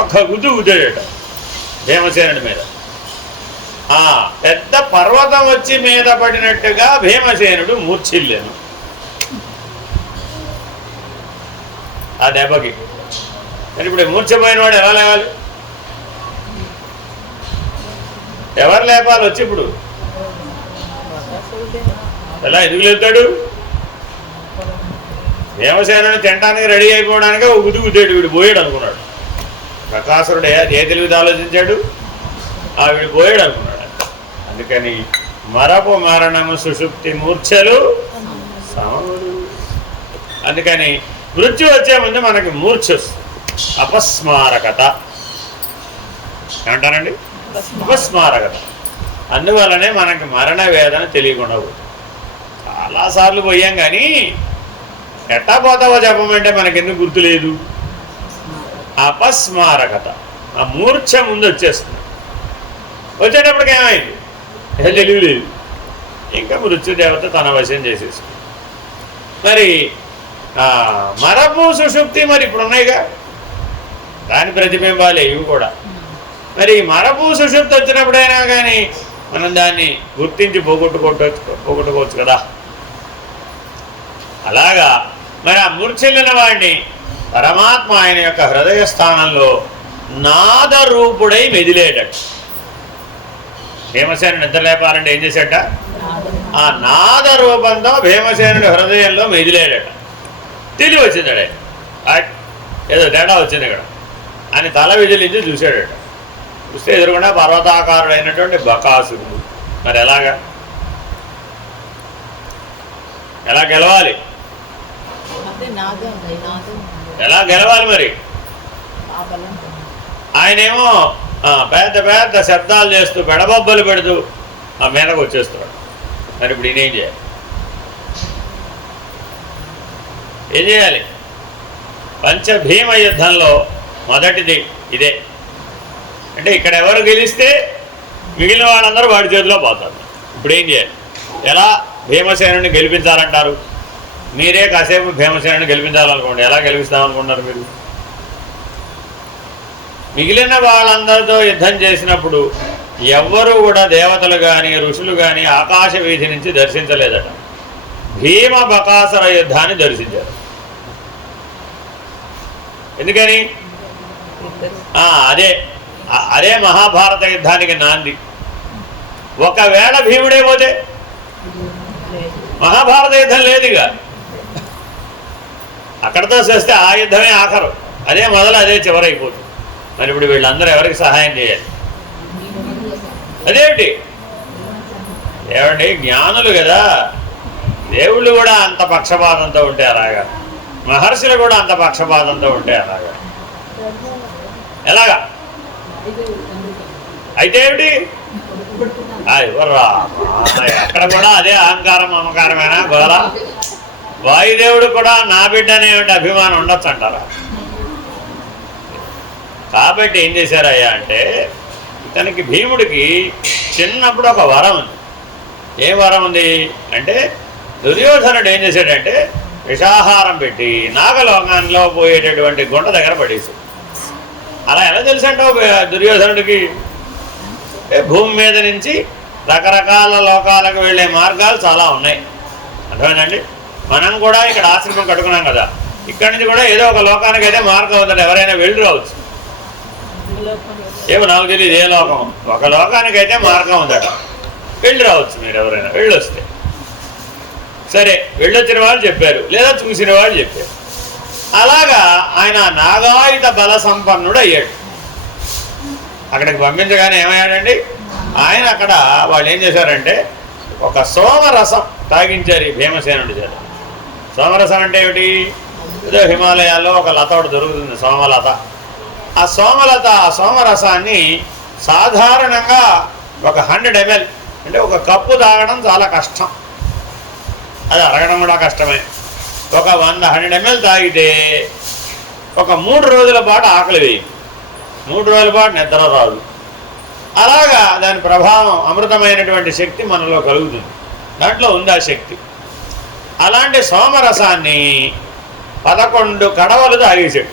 ఒక్క గుద్దాడట భీమసేనుడి మీద. పెద్ద పర్వతం వచ్చి మీద పడినట్టుగా భీమసేనుడు మూర్ఛిల్లేను ఆ దెబ్బకి. మరి ఇప్పుడు మూర్ఛపోయిన వాడు ఎలా లేవాలి, ఎవరు లేపాలి వచ్చి? ఇప్పుడు ఎలా ఎందుకు లేపుతాడు? భీమసేనుని తినడానికి రెడీ అయిపోవడానికి ఒక గుద్దాడు, వీడు పోయాడు అనుకున్నాడు. బకాసురుడు ఏ తెలివితో ఆలోచించాడు, వీడు పోయాడు అనుకున్నాడు. అందుకని మరపు మరణము సుషుప్తి మూర్ఛలు సమములు. అందుకని మృత్యు వచ్చే ముందు మనకి మూర్ఛ, అపస్మారకత ఏమంటారండి, అపస్మారకత. అందువల్లనే మనకి మరణ వేదన తెలియకుండా పోతుంది. చాలాసార్లు పోయాం కానీ ఎట్టా పోతావో చెప్పమంటే మనకెందుకు గుర్తులేదు. అపస్మారకత, ఆ మూర్ఛ ముందు వచ్చేస్తుంది. వచ్చేటప్పటికి ఏమైంది, తెలియలేదు. ఇంకా మృత్యుదేవత తన వశం చేసేస్తుంది. మరి మరపు సుషుప్తి మరి ఇప్పుడు ఉన్నాయిగా, దాని ప్రతిబింబాలే ఇవి కూడా. మరి మరపు సుషుప్తి వచ్చినప్పుడైనా కానీ మనం దాన్ని గుర్తించి పోగొట్టుకోవచ్చు కదా. అలాగా మరి ఆ మూర్ఛిల్లిన వాడిని పరమాత్మ ఆయన యొక్క హృదయ స్థానంలో నాదరూపుడై మెదిలేటట్టు. భీమసేనుడు నిద్ర లేపాలంటే ఏం చేశాట, ఆ నాద రూపంతో భీమసేనుడి హృదయంలో మెదిలేడట. తెలివి వచ్చిందడే, ఏదో తేడా వచ్చింది ఇక్కడ అని తల విదిలించి చూశాడట. చూస్తే ఎదురుకుండా పర్వతాకారుడైనటువంటి బకాసురుడు. మరి ఎలా గెలవాలి, ఎలా గెలవాలి? మరి ఆయనేమో పెద్ద పెద్ద శబ్దాలు చేస్తూ పెడబొబ్బలు పెడుతూ ఆ మీదకు వచ్చేస్తున్నాడు. మరి ఇప్పుడు ఈయన ఏం చేయాలి? పంచభీమ యుద్ధంలో మొదటిది ఇదే. అంటే ఇక్కడ ఎవరు గెలిస్తే మిగిలిన వాళ్ళందరూ వాడి చేతిలో పోతారు. ఇప్పుడు ఏం చేయాలి, ఎలా భీమసేనుని గెలిపించాలంటారు? మీరే కాసేపు భీమసేనుని గెలిపించాలనుకోండి, ఎలా గెలిపిస్తామనుకున్నారు మీరు? మిగిలిన వాళ్ళందరితో యుద్ధం చేసినప్పుడు ఎవ్వరూ కూడా దేవతలు కానీ ఋషులు కానీ ఆకాశ వీధి నుంచి దర్శించలేదట. భీమ బకాసుర యుద్ధాన్ని దర్శించారు. ఎందుకని? అదే మహాభారత యుద్ధానికి నాంది. ఒకవేళ భీముడే పోతే మహాభారత యుద్ధం లేదుగా. అక్కడతో చేస్తే ఆ యుద్ధమే ఆఖరు, అదే మొదలు, అదే చివరైపోతుంది. మరి ఇప్పుడు వీళ్ళందరూ ఎవరికి సహాయం చేయాలి? అదేమిటి ఏమండి, జ్ఞానులు కదా, దేవుళ్ళు కూడా అంత పక్షపాతంతో ఉంటే అలాగా, మహర్షులు కూడా అంత పక్షపాతంతో ఉంటే అలాగా, ఎలాగా? అయితే ఏమిటి ఎవర్రా, అక్కడ కూడా అదే అహంకారం మమకారమేనా గోలా? వాయుదేవుడు కూడా నా బిడ్డ అనేటువంటి అభిమానం ఉండొచ్చు అంటారా? కాబట్టి ఏం చేశారయ్యా అంటే, ఇతనికి భీముడికి చిన్నప్పుడు ఒక వరం ఉంది. ఏం వరం ఉంది అంటే, దుర్యోధనుడు ఏం చేశాడంటే విషాహారం పెట్టి నాగలోకంలో పోయేటటువంటి గుంట దగ్గర పడేసాడు. అలా ఎలా తెలుసు అంటావు దుర్యోధనుడికి? భూమి మీద నుంచి రకరకాల లోకాలకు వెళ్ళే మార్గాలు చాలా ఉన్నాయి, అర్థమైందండి? మనం కూడా ఇక్కడ ఆశ్రమం కట్టుకున్నాం కదా, ఇక్కడి నుంచి కూడా ఏదో ఒక లోకానికి అయితే మార్గం ఉందండి, ఎవరైనా వెళ్ళి రావచ్చు. ఏమో నాకు తెలియదు ఏ లోకం, ఒక లోకానికి అయితే మార్గం ఉందట, వెళ్ళి రావచ్చు మీరు ఎవరైనా వెళ్ళొస్తే. సరే, వెళ్ళొచ్చిన వాళ్ళు చెప్పారు, లేదా చూసిన వాళ్ళు చెప్పారు. అలాగా ఆయన నాగాయుధ బల సంపన్నుడు అయ్యాడు. అక్కడికి పంపించగానే ఏమయ్యాడండి ఆయన, అక్కడ వాళ్ళు ఏం చేశారంటే ఒక సోమరసం తాగించారు ఈ భీమసేనుడి చేత. సోమరసం అంటే ఏమిటి? ఏదో హిమాలయాల్లో ఒక లత ఒకటి దొరుకుతుంది, సోమలత. ఆ సోమరసాన్ని సాధారణంగా ఒక 100 ml అంటే ఒక కప్పు తాగడం చాలా కష్టం, అది అరగడం కూడా కష్టమే. ఒక 100 ml తాగితే ఒక 3 రోజుల పాటు ఆకలి వేయి, 3 రోజుల పాటు నిద్ర రాదు. అలాగా దాని ప్రభావం, అమృతమైనటువంటి శక్తి మనలో కలుగుతుంది, దాంట్లో ఉంది ఆ శక్తి. అలాంటి సోమరసాన్ని 11 కడవలు తాగేశాడు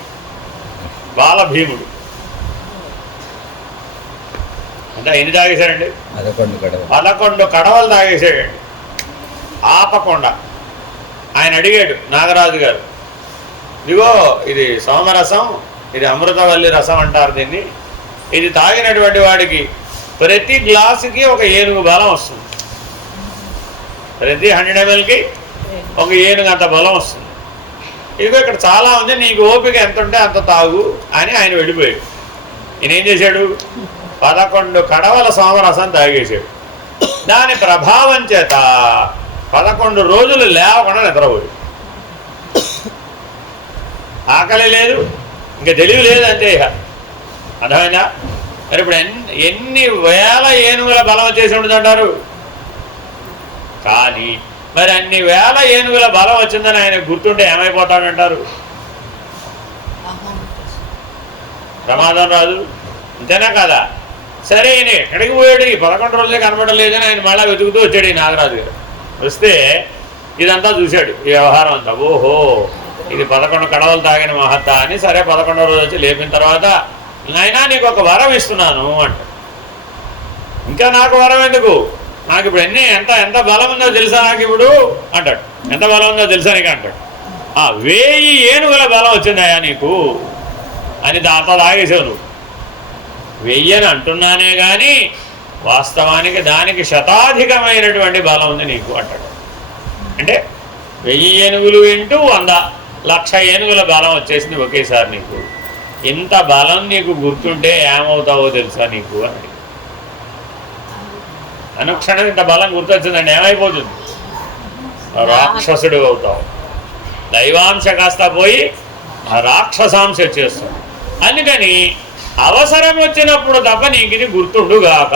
బాలభీముడు. అంటే ఎన్ని తాగేశాడండి? 11 కడవలు తాగేశాడండి ఆపకుండా. ఆయన అడిగాడు నాగరాజు గారు, ఇదిగో ఇది సోమరసం, ఇది అమృతవల్లి రసం అంటారు దీన్ని, ఇది తాగినటువంటి వాడికి ప్రతి గ్లాసుకి ఒక ఏనుగు బలం వస్తుంది, ప్రతి 100 mlకి ఒక ఏనుగు అంత బలం వస్తుంది. ఇదిగో ఇక్కడ చాలా ఉంది, నీకు ఓపిక ఎంత ఉంటే అంత తాగు అని ఆయన వెళ్ళిపోయాడు. ఈయన ఏం చేశాడు? 11 కడవల సోమరసం తాగేశాడు. దాని ప్రభావం చేత 11 రోజులు లేవకుండా నిద్రపోయాడు. ఆకలి లేదు, ఇంకా తెలివి లేదు, అంతే. ఇక అర్థమైందా? మరి ఇప్పుడు ఎన్ని వేల ఏనుగుల బలం వచ్చేసి ఉంటుందంటారు? కానీ మరి అన్ని వేల ఏనుగుల బలం వచ్చిందని ఆయన గుర్తుంటే ఏమైపోతాడంటారు? ప్రమాదం రాదు, అంతేనా కదా? సరే, ఈయన ఎక్కడికి పోయాడు? ఈ 11 రోజులే కనబడలేదని ఆయన మళ్ళీ వెతుకుతూ వచ్చాడు ఈ నాగరాజు గారు. వస్తే ఇదంతా చూశాడు, ఈ వ్యవహారం అంతా. ఓహో, ఇది 11 కడవలు తాగిన మహత్తా అని. సరే, 11వ రోజు వచ్చి లేపిన తర్వాత, నాయనా నీకు ఒక వరం ఇస్తున్నాను అంట. ఇంకా నాకు వరం ఎందుకు? నాకు ఇప్పుడు ఎంత బలం ఉందో తెలుసా నాకు ఇప్పుడు అంటాడు. ఎంత బలం ఉందో తెలుసా నీకు అంటాడు. 1000 ఏనుగుల బలం వచ్చిందాయా నీకు అని దాంతో తాగేసావు నువ్వు. 1000 అని అంటున్నానే కానీ వాస్తవానికి దానికి శతాధికమైనటువంటి బలం ఉంది నీకు అంటాడు. అంటే 1000 ఏనుగులు ఇంటూ 100 లక్ష ఏనుగుల బలం వచ్చేసింది ఒకేసారి నీకు. ఇంత బలం నీకు గుర్తుంటే ఏమవుతావో తెలుసా నీకు అని. అనుక్షణం ఇంత బలం గుర్తొచ్చిందండి, ఏమైపోతుంది? రాక్షసుడు అవుతావు. దైవాంశ కాస్త పోయి ఆ రాక్షసాంశ వచ్చేస్తుంది. అందుకని అవసరం వచ్చినప్పుడు తప్ప నీకు ఇది గుర్తుండుగాక.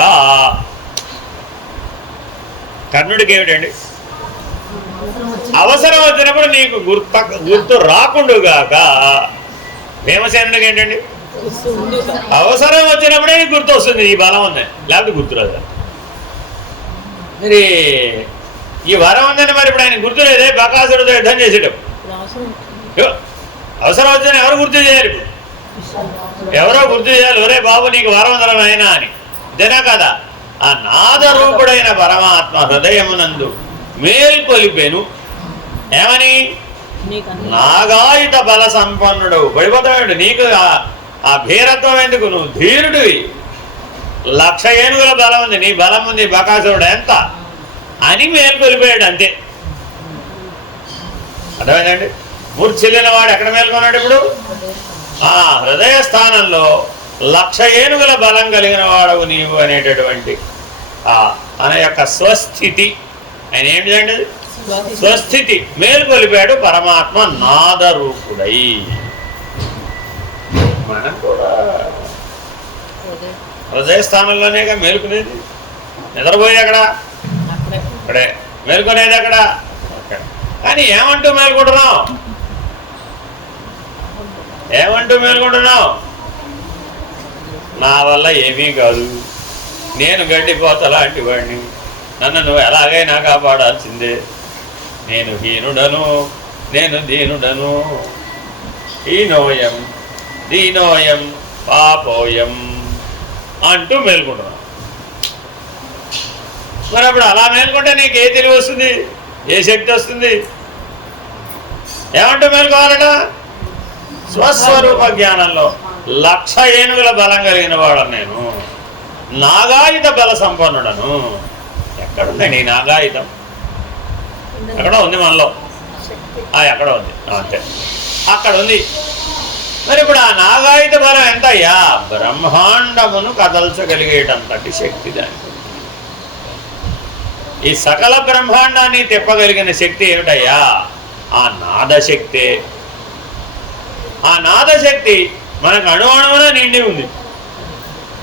కర్ణుడికి ఏమిటండి? అవసరం వచ్చినప్పుడు నీకు గుర్తు రాకుండుగాక. భీమసేనుడికి ఏంటండి? అవసరం వచ్చినప్పుడే నీకు గుర్తు వస్తుంది, ఈ బలం ఉంది, లేకపోతే గుర్తురాదు. మరి ఈ వరం ఉందని మరి ఇప్పుడు ఆయన గుర్తులేదే బకాసురుడితో యుద్ధం చేసేటప్పుడు. అవసరం వచ్చిన ఎవరు గుర్తు చేయాలి? ఇప్పుడు ఎవరో గుర్తు చేయాలి, ఒరే బాబు నీకు వరం ఉందరం అయినా అని. ఇదేనా కదా? ఆ నాదరూపుడైన పరమాత్మ హృదయమునందు మేల్కొలిపెను. ఏమని? నాగాయుధ బల సంపన్నుడు. పడిపోతాడు. నీకు ఆ భీరత్వం ఎందుకు? నువ్వు ధీరుడివి, 1,00,000 ఏనుగుల బలం ఉంది, నీ బలం ఉంది, బకాసురుడు ఎంత అని మేల్కొలిపోయాడు, అంతే. అర్థమైందండి? మూర్ఛిల్లిన వాడు ఎక్కడ మేల్కొన్నాడు ఇప్పుడు? ఆ హృదయ స్థానంలో 1,00,000 ఏనుగుల బలం కలిగిన వాడవు నీవు అనేటటువంటి తన యొక్క స్వస్థితి, ఆయన ఏంటిదండి? స్వస్థితి మేల్కొలిపాడు పరమాత్మ నాదరూపుడై. మనం కూడా హృదయ స్థానంలోనేగా మేలుకునేది. నిద్రపోయేది అక్కడ, ఇక్కడే మేల్కొనేది అక్కడ. కానీ ఏమంటూ మేల్కొంటున్నావు? ఏమంటూ మేల్కొంటున్నావు? నా వల్ల ఏమీ కాదు, నేను గడ్డిపోతలాంటి వాడిని, నన్ను నువ్వు ఎలాగైనా కాపాడాల్సిందే, నేను హీనుడను, నేను దీనుడను, హీనోయం దీనోయం పాపోయం అంటూ మేల్కొంటున్నావు. మరి అప్పుడు అలా మేల్కొంటే నీకు ఏ తెలివి వస్తుంది? ఏ శక్తి వస్తుంది? ఏమంటూ మేల్కోవాలట? స్వస్వరూప జ్ఞానంలో 1,00,000 ఏనుగుల బలం కలిగిన వాడను నేను, నాగాయుధ బల సంపన్నుడను. ఎక్కడుందండి ఈ నాగాయుధం? ఎక్కడో ఉంది మనలో, ఎక్కడో ఉంది, అంతే అక్కడ ఉంది. మరి ఇప్పుడు ఆ నాగాయుధ బలం ఎంత? బ్రహ్మాండమును కదల్చగలిగేటంతటి శక్తి దానికి. ఈ సకల బ్రహ్మాండాన్ని తిప్పగలిగిన శక్తి ఏమిటయ్యా? ఆ నాదశక్తే. ఆ నాదశక్తి మనకు అణువణువున నిండి ఉంది.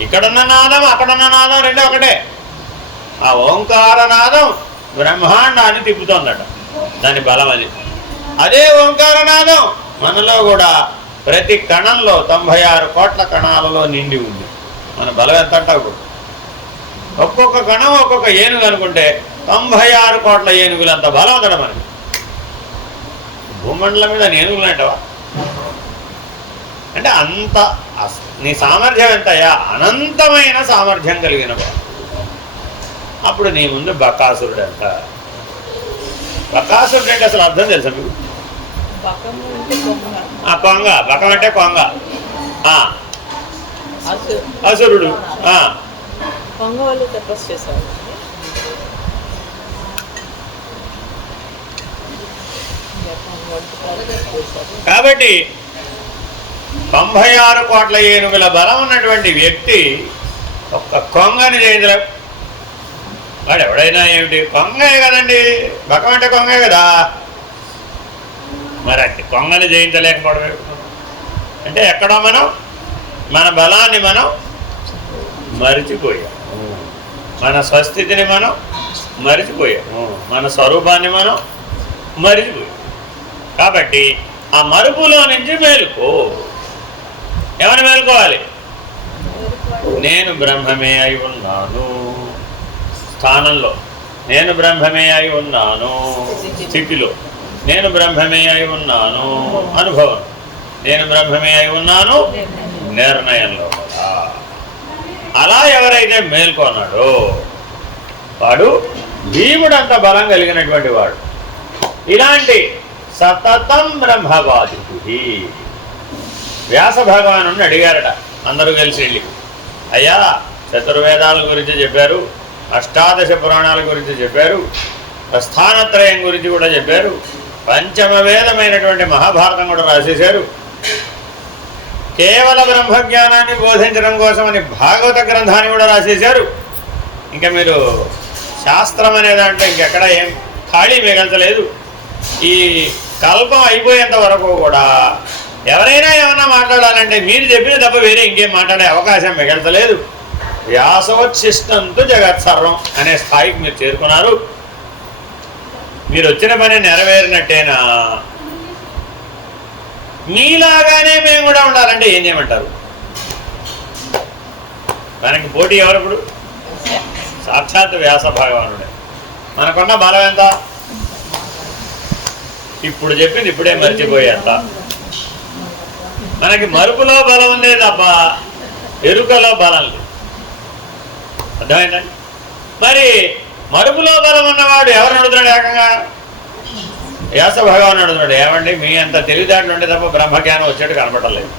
ఇక్కడున్న నాదం అక్కడున్న నాదం రెండో ఒకటే. ఆ ఓంకార నాదం బ్రహ్మాండాన్ని తిప్పుతోందట, దాని బలం అది. అదే ఓంకార నాదం మనలో కూడా ప్రతి కణంలో 96 కోట్ల కణాలలో నిండి ఉంది. మన బలం ఎంత అంటావు? ఒక్కొక్క కణం ఒక్కొక్క ఏనుగు అనుకుంటే 96 కోట్ల ఏనుగులంత బలం ఉందట మనకి. భూమండలం మీద ఏనుగులు అంటావా? అంటే అంత నీ సామర్థ్యం ఎంతయ్యా? అనంతమైన సామర్థ్యం కలిగిన వాడు. అప్పుడు నీ ముందు బకాసురుడు ఎంత? బకాసురుడు అంటే అసలు అర్థం తెలుసా మీకు? కొంగ. బకం అంటే కొంగ, అసురుడు. కాబట్టి 96 కోట్ల ఏనుగుల బలం ఉన్నటువంటి వ్యక్తి ఒక్క కొంగని జయించలేవు. వాడు ఎవడైనా ఏమిటి? కొంగే కదండి, బకం అంటే కొంగే కదా. మరి అట్టి కొంగని జయించలేకపోవడం అంటే ఎక్కడో మనం మన బలాన్ని మనం మరిచిపోయాము, మన స్వస్థితిని మనం మరిచిపోయాము, మన స్వరూపాన్ని మనం మరిచిపోయాము. కాబట్టి ఆ మరుపులో నుంచి మేలుకో. ఏమని మేలుకోవాలి? నేను బ్రహ్మమే అయి ఉన్నాను స్థానంలో, నేను బ్రహ్మమే అయి ఉన్నాను స్థితిలో, నేను బ్రహ్మమే అయి ఉన్నాను అనుభవం, నేను బ్రహ్మమే అయి ఉన్నాను నిర్ణయంలో కూడా. అలా ఎవరైతే మేల్కొన్నాడో వాడు భీముడంత బలం కలిగినటువంటి వాడు. ఇలాంటి సతతం బ్రహ్మవాది వ్యాస భగవాను అడిగారట అందరూ కలిసి వెళ్ళి, అయ్యా చతుర్వేదాల గురించి చెప్పారు, అష్టాదశ పురాణాల గురించి చెప్పారు, ప్రస్థానత్రయం గురించి కూడా చెప్పారు, పంచమ వేదమైనటువంటి మహాభారతం కూడా రాసేశారు, కేవల బ్రహ్మజ్ఞానాన్ని బోధించడం కోసమని భాగవత గ్రంథాన్ని కూడా రాసేశారు. ఇంకా మీరు శాస్త్రం అనే దాంట్లో ఇంకెక్కడ ఏం ఖాళీ మిగల్చలేదు. ఈ కల్పం అయిపోయేంత వరకు కూడా ఎవరైనా ఏమన్నా మాట్లాడాలంటే మీరు చెప్పిన తప్ప వేరే ఇంకేం మాట్లాడే అవకాశం మిగల్చలేదు. వ్యాసోచ్ఛిష్టంతు జగత్సర్వం అనే స్థాయికి మీరు చేరుకున్నారు. మీరు వచ్చిన పని నెరవేరినట్టేనా? మీలాగానే మేము కూడా ఉండాలంటే ఏం చేయమంటారు? మనకి పోటీ ఎవరప్పుడు? సాక్షాత్ వ్యాస భగవానుడే. మనకున్న బలం ఎంత? ఇప్పుడు చెప్పింది ఇప్పుడే మర్చిపోయేంత. మనకి మరుపులో బలం ఉందే తప్ప ఎరుకలో బలం లేదు. అర్థమైందండి? మరి మరుపులో బలం ఉన్నవాడు ఎవరు అడుగుతున్నాడు? ఏకంగా వ్యాస భగవాన్ అడుగుతున్నాడు, ఏమండి మీ అంత తెలివితేటలు ఉండే తప్ప బ్రహ్మజ్ఞానం వచ్చేట్టు కనపడలేదు,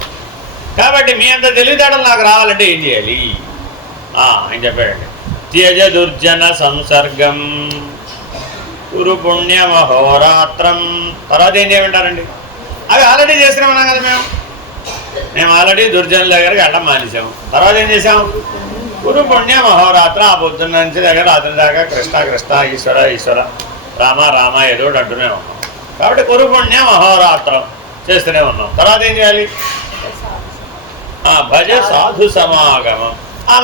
కాబట్టి మీ అంత తెలివితేటలు నాకు రావాలంటే ఏం చేయాలి? ఆయన చెప్పాడండి, త్యజ దుర్జన సంసర్గం కురు పుణ్యమహోరాత్రం. తర్వాత ఏం చేయమంటారండి? ఆల్రెడీ చేస్తూనే ఉన్నాం కదా మేము ఆల్రెడీ దుర్జనుల దగ్గరికి వెళ్ళడం మానేసాము. తర్వాత ఏం చేసాం? గురు పుణ్య మహోరాత్ర ఆ పొద్దున్న నుంచి దగ్గర రాత్రి దాకా కృష్ణ కృష్ణ ఈశ్వర ఈశ్వర రామ రామ ఏదో అంటూనే ఉన్నాం. కాబట్టి గురు పుణ్య మహోరాత్రం చేస్తూనే ఉన్నాం. తర్వాత ఏం చేయాలి? భజ సాధు సమాగమం.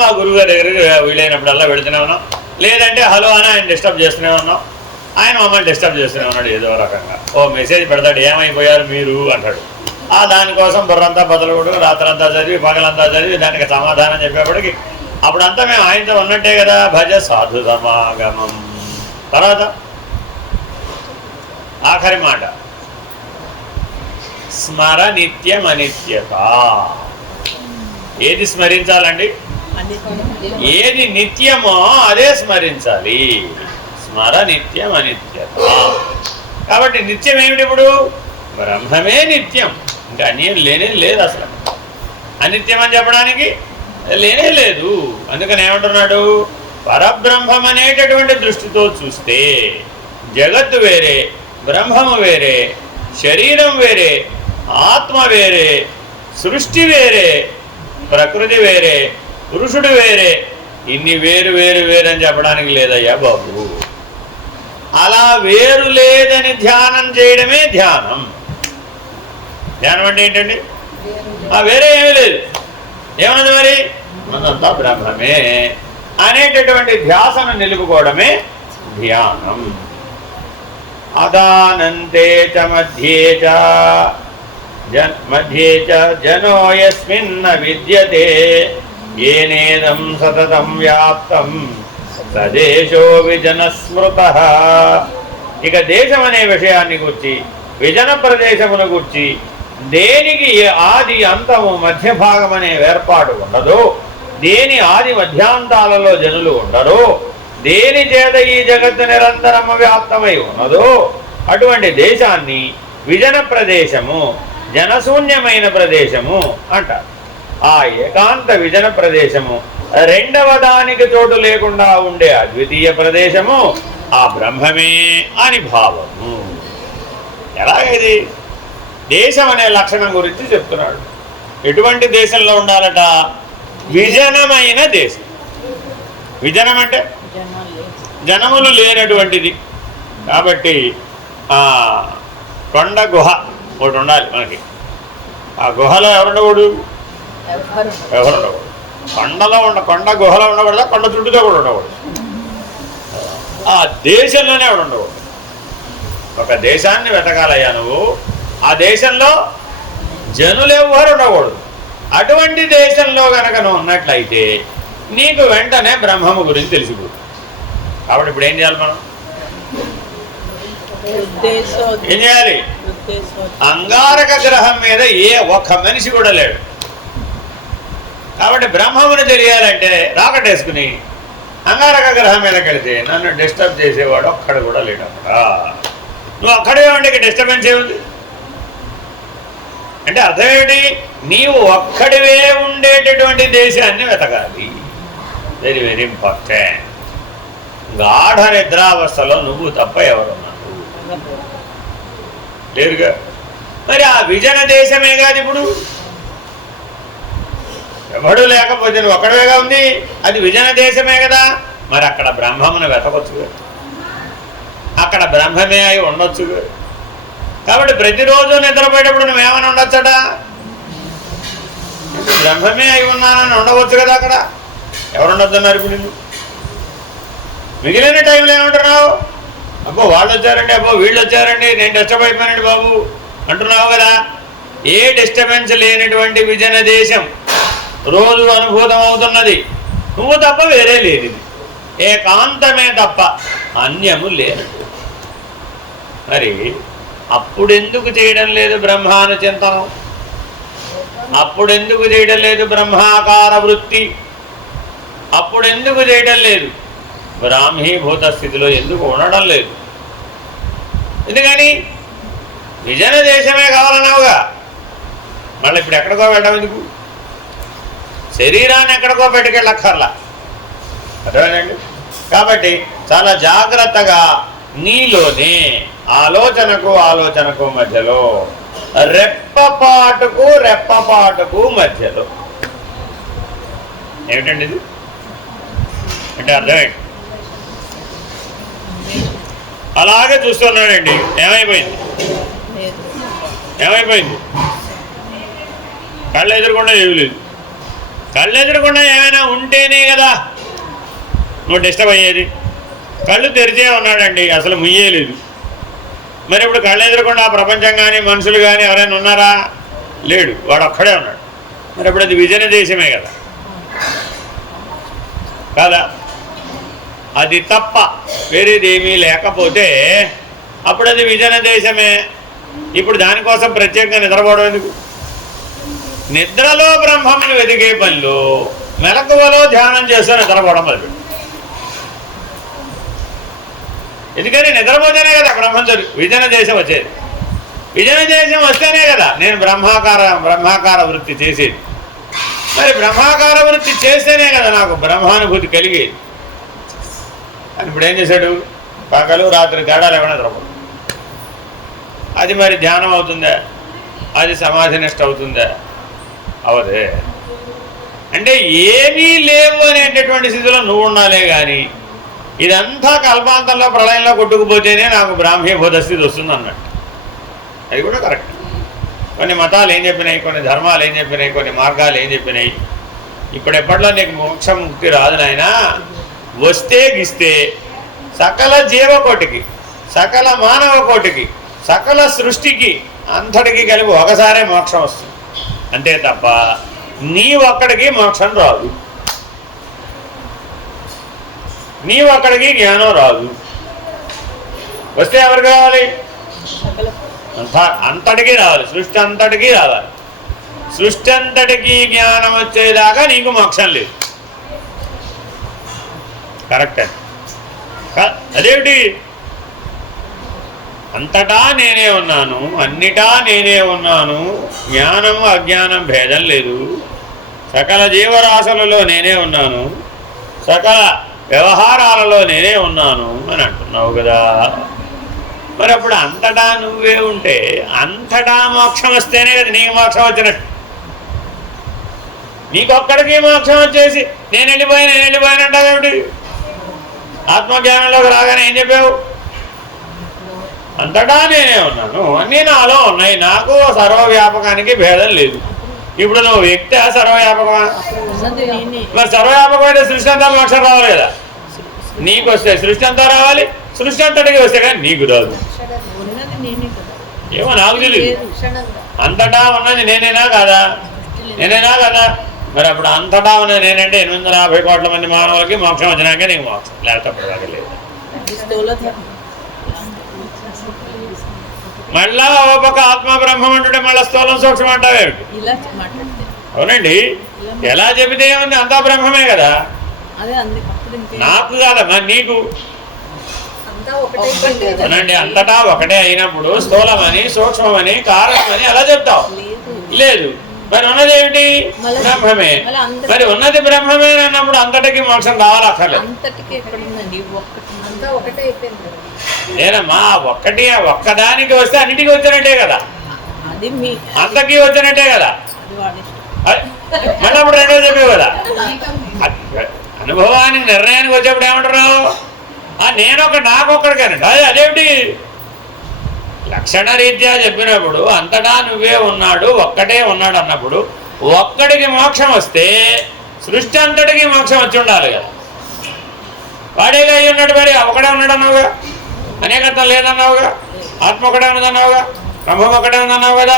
మా గురువుగారి దగ్గరికి వీలైనప్పుడల్లా వెళుతూనే ఉన్నాం. లేదంటే హలో అని ఆయన డిస్టర్బ్ చేస్తూనే ఉన్నాం. ఆయన మమ్మల్ని డిస్టర్బ్ చేస్తూనే ఉన్నాడు ఏదో రకంగా. మెసేజ్ పెడతాడు, ఏమైపోయారు మీరు అంటాడు. దానికోసం బుర్రంతా బదులుడు రాత్రంతా చదివి పగలంతా చదివి దానికి సమాధానం చెప్పేప్పటికి అప్పుడంతా మేము ఆయనతో ఉన్నట్టే కదా. భజ సాధు సమాగమం. తర్వాత ఆఖరి మాట స్మర నిత్యం అనిత్యత. ఏది స్మరించాలండి? ఏది నిత్యమో అదే స్మరించాలి. స్మర నిత్యం అనిత్యత. కాబట్టి నిత్యం ఏమిటి? ఇప్పుడు బ్రహ్మమే నిత్యం, ఇంకా అన్యం లేనే లేదు. అసలు అనిత్యం అని చెప్పడానికి లేనే లేదు. అందుకని ఏమంటున్నాడు? పరబ్రహ్మం అనేటటువంటి దృష్టితో చూస్తే జగత్తు వేరే, బ్రహ్మము వేరే, శరీరం వేరే, ఆత్మ వేరే, సృష్టి వేరే, ప్రకృతి వేరే, పురుషుడు వేరే. ఇన్ని వేరు వేరు వేరని చెప్పడానికి లేదయ్యా బాబు. అలా వేరు లేదని ధ్యానం చేయడమే ధ్యానం. ధ్యానం అంటే ఏంటండి? వేరే ఏమీ లేదు. ఏమన్నది మరి? మనంతా బ్రహ్మమే అనేటటువంటి ధ్యాసను నిలుపుకోవడమే ధ్యానం. అదానంతే చ మధ్యే చ జనో యస్మిన్న విద్యతే ఏనేదం సతతం వ్యాప్తం సదేశో విజన స్మృతః. ఇక దేశం అనే విషయాన్ని గురించి, విజన ప్రదేశమును గురించి, దేనికి ఆది అంతము మధ్య భాగం అనే ఏర్పాటు ఉండదో, దేని ఆది మధ్యాంతాలలో జనులు ఉండరో, దేని చేత ఈ జగత్తు నిరంతరము వ్యాప్తమై ఉన్నదో అటువంటి దేశాన్ని విజన ప్రదేశము, జనశూన్యమైన ప్రదేశము అంటారు. ఆ ఏకాంత విజన ప్రదేశము, రెండవ దానికి చోటు లేకుండా ఉండే అద్వితీయ ప్రదేశము ఆ బ్రహ్మమే అని భావము. ఎలాగైది? దేశం అనే లక్షణం గురించి చెప్తున్నాడు. ఎటువంటి దేశంలో ఉండాలట? విజనమైన దేశం. విజనం అంటే జనములు లేనటువంటిది. కాబట్టి కొండ గుహ ఒకటి ఉండాలి మనకి. ఆ గుహలో ఎవరుండకూడదు? ఎవరు ఉండకూడదు. కొండ గుహలో ఉండకూడదా? కొండ చుట్టూతో కూడా ఉండకూడదు. ఆ దేశంలోనే ఎవడు ఉండకూడదు. ఒక దేశాన్ని వెతకాలయ్యా నువ్వు. ఆ దేశంలో జనులు ఎవ్వరు ఉండకూడదు. అటువంటి దేశంలో కనుక నువ్వు ఉన్నట్లయితే నీకు వెంటనే బ్రహ్మము గురించి తెలిసిపోతుంది. కాబట్టి ఇప్పుడు ఏం చేయాలి మనం? ఏం చేయాలి? అంగారక గ్రహం మీద ఒక్క మనిషి కూడా లేడు. కాబట్టి బ్రహ్మముని తెలియాలంటే రాకెట్ వేసుకుని అంగారక గ్రహం మీదకి వెళితే నన్ను డిస్టర్బ్ చేసేవాడు ఒక్కడు కూడా లేడు అక్కడ. నువ్వు అక్కడే ఉండే డిస్టర్బెన్స్ ఏముంది అంటే అర్థం ఏమిటి? నీవు ఒక్కడివే ఉండేటటువంటి దేశాన్ని వెతకాలి. Very very important. గాఢ నిద్రావస్థలో నువ్వు తప్ప ఎవరున్నారు? లేరుగా. మరి ఆ విజన దేశమే కాదు ఇప్పుడు. ఎవడు లేకపోతే నువ్వు ఒక్కడవేగా ఉంది, అది విజన దేశమే కదా. మరి అక్కడ బ్రహ్మమును వెతకొచ్చుగా, అక్కడ బ్రహ్మమే అయి ఉండొచ్చుగా. కాబట్టి ప్రతిరోజు నిద్రపోయేటప్పుడు నువ్వేమని ఉండొచ్చట? బ్రహ్మమే అయి ఉన్నానని ఉండవచ్చు కదా. అక్కడ ఎవరు ఉండొద్దన్నారు ఇప్పుడు? నిన్ను మిగిలిన టైంలో ఏమంటున్నావు? అబ్బో వాళ్ళు వచ్చారండి, అబ్బో వీళ్ళు వచ్చారండి, నేను డిస్టర్బ్ అయిపోయానండి బాబు అంటున్నావు కదా. ఏ డిస్టర్బెన్స్ లేనటువంటి విజన దేశం రోజు అనుభూతం అవుతున్నది. నువ్వు తప్ప వేరే లేదు. ఏకాంతమే తప్ప అన్యము లేదు. మరి అప్పుడెందుకు చేయడం లేదు బ్రహ్మాను చింతనం? అప్పుడెందుకు చేయడం లేదు బ్రహ్మాకార వృత్తి? అప్పుడెందుకు చేయడం లేదు? బ్రాహ్మీభూత స్థితిలో ఎందుకు ఉండడం లేదు? ఎందుకని? విజన దేశమే కావాలన్నావుగా. మళ్ళీ ఇప్పుడు ఎక్కడికో వెళ్ళడం ఎందుకు? శరీరాన్ని ఎక్కడికో పెట్టుకెళ్ళక్కర్లా. అర్థమేనండి? కాబట్టి చాలా జాగ్రత్తగా నీలోనే ఆలోచనకు మధ్యలో రెప్పపాటుకు మధ్యలో. ఏమిటండి ఇది అంటే అర్థమేంటి? అలాగే చూస్తున్నాడండి. ఏమైపోయింది? కళ్ళు ఎదురకుండా ఏమి లేదు. కళ్ళు ఎదురకుండా ఏమైనా ఉంటేనే కదా నువ్వు డిస్టర్బ్ అయ్యేది. కళ్ళు తెరిచే ఉన్నాడండి, అసలు ముయ్యేలేదు. మరి ఇప్పుడు కళ్ళు ఎదురకుండా ప్రపంచం కానీ మనుషులు కానీ ఎవరైనా ఉన్నారా? లేడు, వాడు ఒక్కడే ఉన్నాడు. మరి ఇప్పుడు అది విజన దేశమే కదా కాదా? అది తప్ప వేరేదేమీ లేకపోతే అప్పుడు అది విజన దేశమే. ఇప్పుడు దానికోసం ప్రత్యేకంగా నిద్రపోవడం ఎందుకు? నిద్రలో బ్రహ్మమును వెతికే పనిలో మెలకువలో ధ్యానం చేస్తూ నిద్రపోవడం మొదలుపెట్టు. ఎందుకని నిద్రపోతేనే కదా బ్రహ్మం విజన దేశం వచ్చేది. విజన దేశం వస్తేనే కదా నేను బ్రహ్మాకార వృత్తి చేసేది. మరి బ్రహ్మాకార వృత్తి చేస్తేనే కదా నాకు బ్రహ్మానుభూతి కలిగేది. అని ఇప్పుడు ఏం చేశాడు? పగలు రాత్రి తేడా లేకుండా నిద్రపోతుంది. అది మరి ధ్యానం అవుతుందా? అది సమాధి నిష్ట అవుతుందా? అవదే. అంటే ఏమీ లేవు అనేటటువంటి స్థితిలో నువ్వు ఉండాలే కానీ ఇదంతా కల్పాంతంలో ప్రళయంలో కొట్టుకుపోతేనే నాకు బ్రాహ్మీభూత స్థితి వస్తుంది అన్నట్టు. అది కూడా కరెక్ట్. కొన్ని మతాలు ఏం చెప్పినాయి, కొన్ని ధర్మాలు ఏం చెప్పినాయి, కొన్ని మార్గాలు ఏం చెప్పినాయి. ఇప్పుడు ఎప్పట్లో నీకు మోక్షం ముక్తి రాదు నాయనా. వస్తే గిస్తే సకల జీవకోటికి, సకల మానవ కోటికి, సకల సృష్టికి అంతటికి కలిపి ఒకసారే మోక్షం వస్తుంది. అంతే తప్ప నీ ఒక్కడికి మోక్షం రాదు, నీ ఒక్కడికి జ్ఞానం రాదు. వస్తే ఎవరికి రావాలి? అంతటికీ రావాలి, సృష్టి అంతటికీ రావాలి. సృష్టి అంతటికీ జ్ఞానం వచ్చేదాకా నీకు మోక్షం లేదు. కరెక్ట్. అదేమిటి? అంతటా నేనే ఉన్నాను, అన్నిటా నేనే ఉన్నాను, జ్ఞానం అజ్ఞానం భేదం లేదు, సకల జీవరాశులలో నేనే ఉన్నాను, సకల వ్యవహారాలలో నేనే ఉన్నాను అని అంటున్నావు కదా. మరి అప్పుడు అంతటా నువ్వే ఉంటే అంతటా మోక్షం వస్తేనే కదా నీకు మోక్షం వచ్చినట్టు. నీకొక్కడికి మోక్షం వచ్చేసి నేను వెళ్ళిపోయానంటావు ఏమిటి? ఆత్మజ్ఞానంలోకి రాగానే ఏం చెప్పావు? అంతటా నేనే ఉన్నాను, అన్నీ నాలో ఉన్నాయి, నాకు సర్వవ్యాపకానికి భేదం లేదు. ఇప్పుడు నువ్వు వ్యక్తి సర్వవ్యాపకమా? మరి సర్వవ్యాపకమైన సృష్టి అంతా మోక్షం రావాలి కదా. నీకు వస్తే సృష్టి అంతా రావాలి, సృష్టి అంతటికి వస్తే కానీ నీకు రాదు. ఏమో నాకు తెలియదు. అంతటా ఉన్నది నేనేనా కాదా? నేనేనా కదా. మరి అప్పుడు అంతటా ఉన్నది నేనంటే 850 కోట్ల మంది మానవులకి మోక్షం వచ్చినాకే నీకు మోక్షం, లేకపోతే లేదు. మళ్ళా ఒక పక్క ఆత్మ బ్రహ్మం అంటుంటే మళ్ళీ స్థూలం సూక్ష్మం అంటావేమిటి? అవునండి, ఎలా చెబితే ఏముంది? అంతా బ్రహ్మమే కదా. నాకు కాదా మరి నీకు. అవునండి, అంతటా ఒకటే అయినప్పుడు స్థూలమని సూక్ష్మమని కారణమని ఎలా చెప్తావు? లేదు. మరి ఉన్నది ఏమిటి? బ్రహ్మమే. మరి ఉన్నది బ్రహ్మమే అన్నప్పుడు అంతటికి మోక్షం రావాలక్కర్లేదు. నేనమ్మా ఒక్కటి ఒక్కదానికి వస్తే అన్నిటికీ వచ్చినట్టే కదా, అంతకీ వచ్చినట్టే కదా. మళ్ళీ అప్పుడు రెండో చెప్పేవు కదా. అనుభవానికి నిర్ణయానికి వచ్చేప్పుడు ఏమంటారు? నాకొక్కడికేనండి. అదేమిటి? లక్షణ రీత్యా చెప్పినప్పుడు అంతటా నువ్వే ఉన్నాడు, ఒక్కటే ఉన్నాడు అన్నప్పుడు ఒక్కడికి మోక్షం వస్తే సృష్టి అంతటికి మోక్షం వచ్చి ఉండాలి కదా. వాడేగా అయ్యి ఉన్నాడు, మరి ఒకడే ఉన్నాడు అన్నావుగా, అనేకత్వం లేదన్నావుగా, ఆత్మ ఒకటే ఉన్నదన్నావుగా, బ్రహ్మం ఒకటే ఉందన్నావు కదా,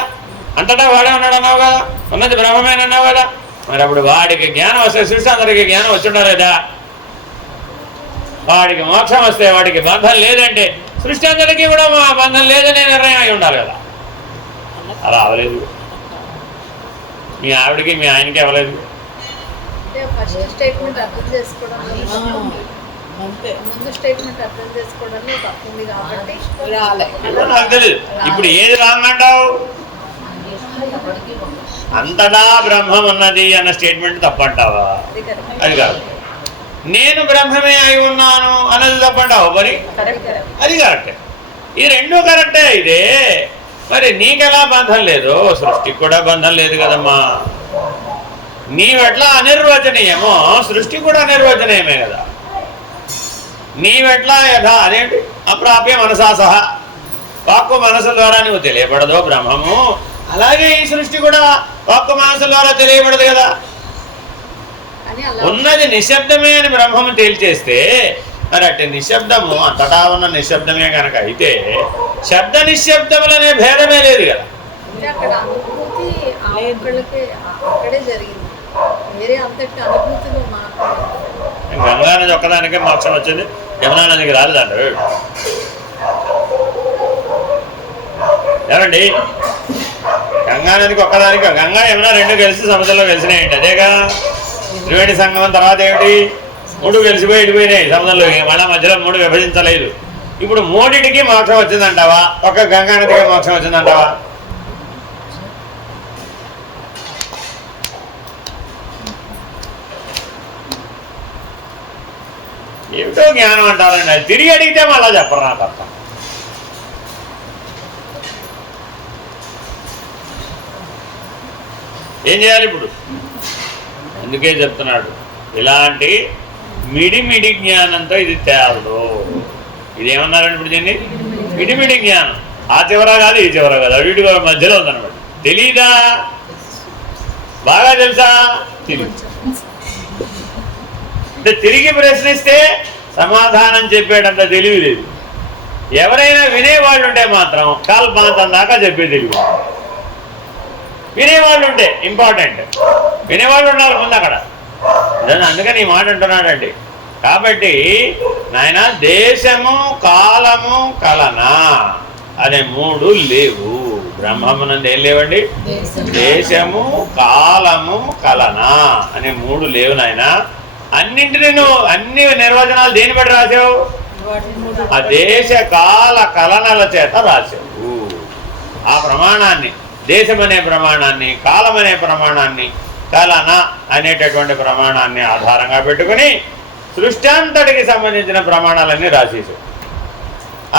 అంతటా వాడే ఉన్నాడు అన్నావు కదా, ఉన్నది బ్రహ్మమేనన్నావు కదా. మరి అప్పుడు వాడికి జ్ఞానం వస్తే సృష్టి అందరికి జ్ఞానం వచ్చి ఉండాలి కదా. వాడికి మోక్షం వస్తే వాడికి బంధం లేదంటే సృష్టి అందరికీ కూడా మా బంధం లేదనే నిర్ణయం అయి ఉండాలి కదా. అలా అవ్వలేదు. మీ ఆవిడకి మీ ఆయనకి అవ్వలేదు. నాకు తెలియదు. ఇప్పుడు ఏది రాంగంటావు? అంతటా బ్రహ్మం ఉన్నది అన్న స్టేట్మెంట్ తప్పంటావా? అది కాదు. నేను బ్రహ్మమే అయి ఉన్నాను అన్నది తప్పంటావు. మరి అది కరెక్టే. ఈ రెండూ కరెక్టే. ఇదే మరి నీకెలా బంధం లేదు? సృష్టికి కూడా బంధం లేదు కదమ్మా. నీవెట్లా అనిర్వచనీయమో సృష్టి కూడా అనిర్వచనీయమే కదా. నీవెట్లా యథా అదేంటి అప్రాప్య మనసా సహా వాక్కు మనసు ద్వారా నువ్వు తెలియబడదో బ్రహ్మము, అలాగే ఈ సృష్టి కూడా వాక్కు మనసు ద్వారా తెలియబడదు కదా. ఉన్నది నిశ్శబ్దమే అని బ్రహ్మము తేల్చేస్తే మరి అట్టి నిశ్శబ్దము అంతటా ఉన్న నిశ్శబ్దమే కనుక అయితే శబ్ద నిశ్శబ్దములనే భేదమే లేదు కదా. గంగా నది ఒక్కదానికే మోక్షం వచ్చింది, యమునా నదికి రాలేదంట ఏమండి. గంగా నదికి ఒక్కదానికి, గంగా యమున రెండు కలిసి సముద్రంలో కలిసినాయండి. అదేగా త్రివేణి సంగమం. తర్వాత ఏమిటి? మూడు కలిసిపోయి ఇడిపోయినాయి సముద్రంలో, మళ్ళీ మధ్యలో మూడు విభజించలేదు. ఇప్పుడు మూడింటికి మోక్షం వచ్చిందంటావా? ఒక గంగా నదికి మోక్షం వచ్చిందంటావా? ఏమిటో జ్ఞానం అంటారండి. అది తిరిగి అడిగితే మళ్ళా చెప్పరు నా తప్ప. ఏం చేయాలి ఇప్పుడు? అందుకే చెప్తున్నాడు ఇలాంటి మిడిమిడి జ్ఞానంతో ఇది తేలదు. ఇదేమన్నారండి ఇప్పుడు దీన్ని? మిడిమిడి జ్ఞానం. ఆ చివర కాదు ఈ చివర కాదు, వీటి మధ్యలో ఉందన్నమాట. తెలీదా? బాగా తెలుసా? తెలియదు. అంటే తిరిగి ప్రశ్నిస్తే సమాధానం చెప్పేటంత తెలివి లేదు. ఎవరైనా వినేవాళ్ళు ఉంటే మాత్రం కాల్పాంతం దాకా చెప్పే తెలివి. వినేవాళ్ళు ఉంటే ఇంపార్టెంట్, వినేవాళ్ళు ఉండాలి ముందు అక్కడ. అందుకని ఈ మాట అంటున్నాడండి. కాబట్టి నాయన దేశము కాలము కలన అనే మూడు లేవు బ్రహ్మమునందు. ఏం లేవండి? దేశము కాలము కలన అనే మూడు లేవు నాయన. అన్నింటినీ నువ్వు అన్ని నిర్వచనాలు దేని బట్టి రాసావు? ఆ దేశ కాల కలనల చేత రాసావు. ఆ ప్రమాణాన్ని, దేశం అనే ప్రమాణాన్ని, కాలం అనే ప్రమాణాన్ని, కలన అనేటటువంటి ప్రమాణాన్ని ఆధారంగా పెట్టుకుని సృష్టి అంతటికి సంబంధించిన ప్రమాణాలన్నీ రాసేసావు.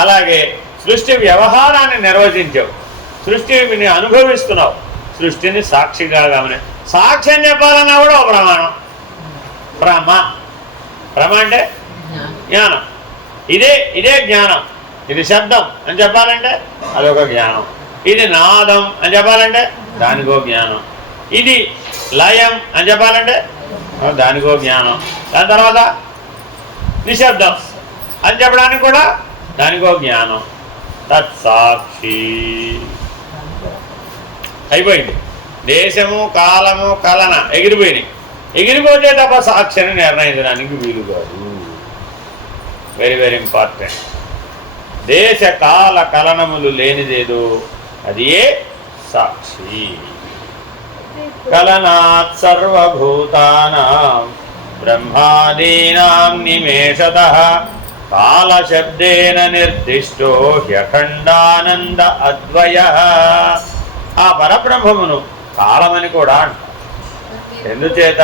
అలాగే సృష్టి వ్యవహారాన్ని నిర్వచించావు, సృష్టిని అనుభవిస్తున్నావు, సృష్టిని సాక్షిగా గమని. సాక్ష్యం చెప్పాలన్నా కూడా ఒక ప్రమాణం. ప్రమ అంటే జ్ఞానం. ఇదే జ్ఞానం. ఇది శబ్దం అని చెప్పాలంటే అదొక జ్ఞానం. ఇది నాదం అని చెప్పాలంటే దానికో జ్ఞానం. ఇది లయం అని చెప్పాలంటే దానికో జ్ఞానం. దాని తర్వాత నిశ్శబ్దం అని చెప్పడానికి కూడా దానికో జ్ఞానం. తత్సాక్షి అయిపోయింది. దేశము కాలము కలన ఎగిరిపోయినాయి. ఎగిరిపోతే తప్ప సాక్షిని నిర్ణయించడానికి వీలు కాదు. Very very important. దేశ కాల కలనములు లేనిదేదో అది ఏ సాక్షి. కలనాత్ సర్వభూతానాం బ్రహ్మాదీనాం నిమేషతః కాలశబ్దేన నిర్దిష్టో హ్యఖండానంద అద్వయః. ఆ పరబ్రహ్మమును కాలమని కూడా అంటారు. ఎందుచేత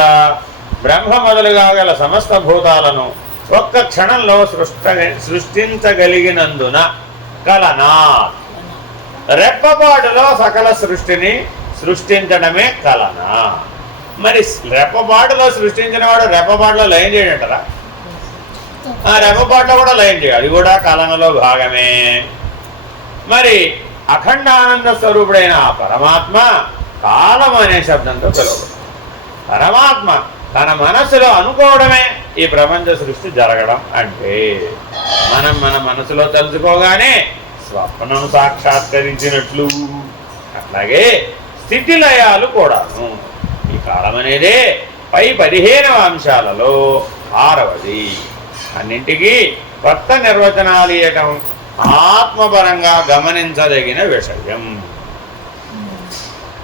బ్రహ్మ మొదలుగా గల సమస్త భూతాలను ఒక్క క్షణంలో సృష్టించగలిగినందున కలనాత్. రెప్పపాటులో సకల సృష్టిని సృష్టించడమే కలన. మరి రెప్పపాటులో సృష్టించిన వాడు రెప్పపాటులో లయం చేయడంటారా? ఆ రెప్పపాటులో కూడా లయం చేయాలి, అది కూడా కలనలో భాగమే. మరి అఖండానంద స్వరూపుడైన ఆ పరమాత్మ కాలం అనే శబ్దంతో పిలువబడు. పరమాత్మ తన మనసులో అనుకోవడమే ఈ ప్రపంచ సృష్టి జరగడం అంటే. మనం మన మనసులో తలుచుకోగానే స్వప్నం సాక్షాత్కరించినట్లు అట్లాగే స్థితి లయాలు కూడాను. ఈ కాలం అనేదే పై 15 అంశాలలో 6వది. అన్నింటికీ కొత్త నిర్వచనాలు ఇవ్వటం ఆత్మపరంగా గమనించదగిన విషయం.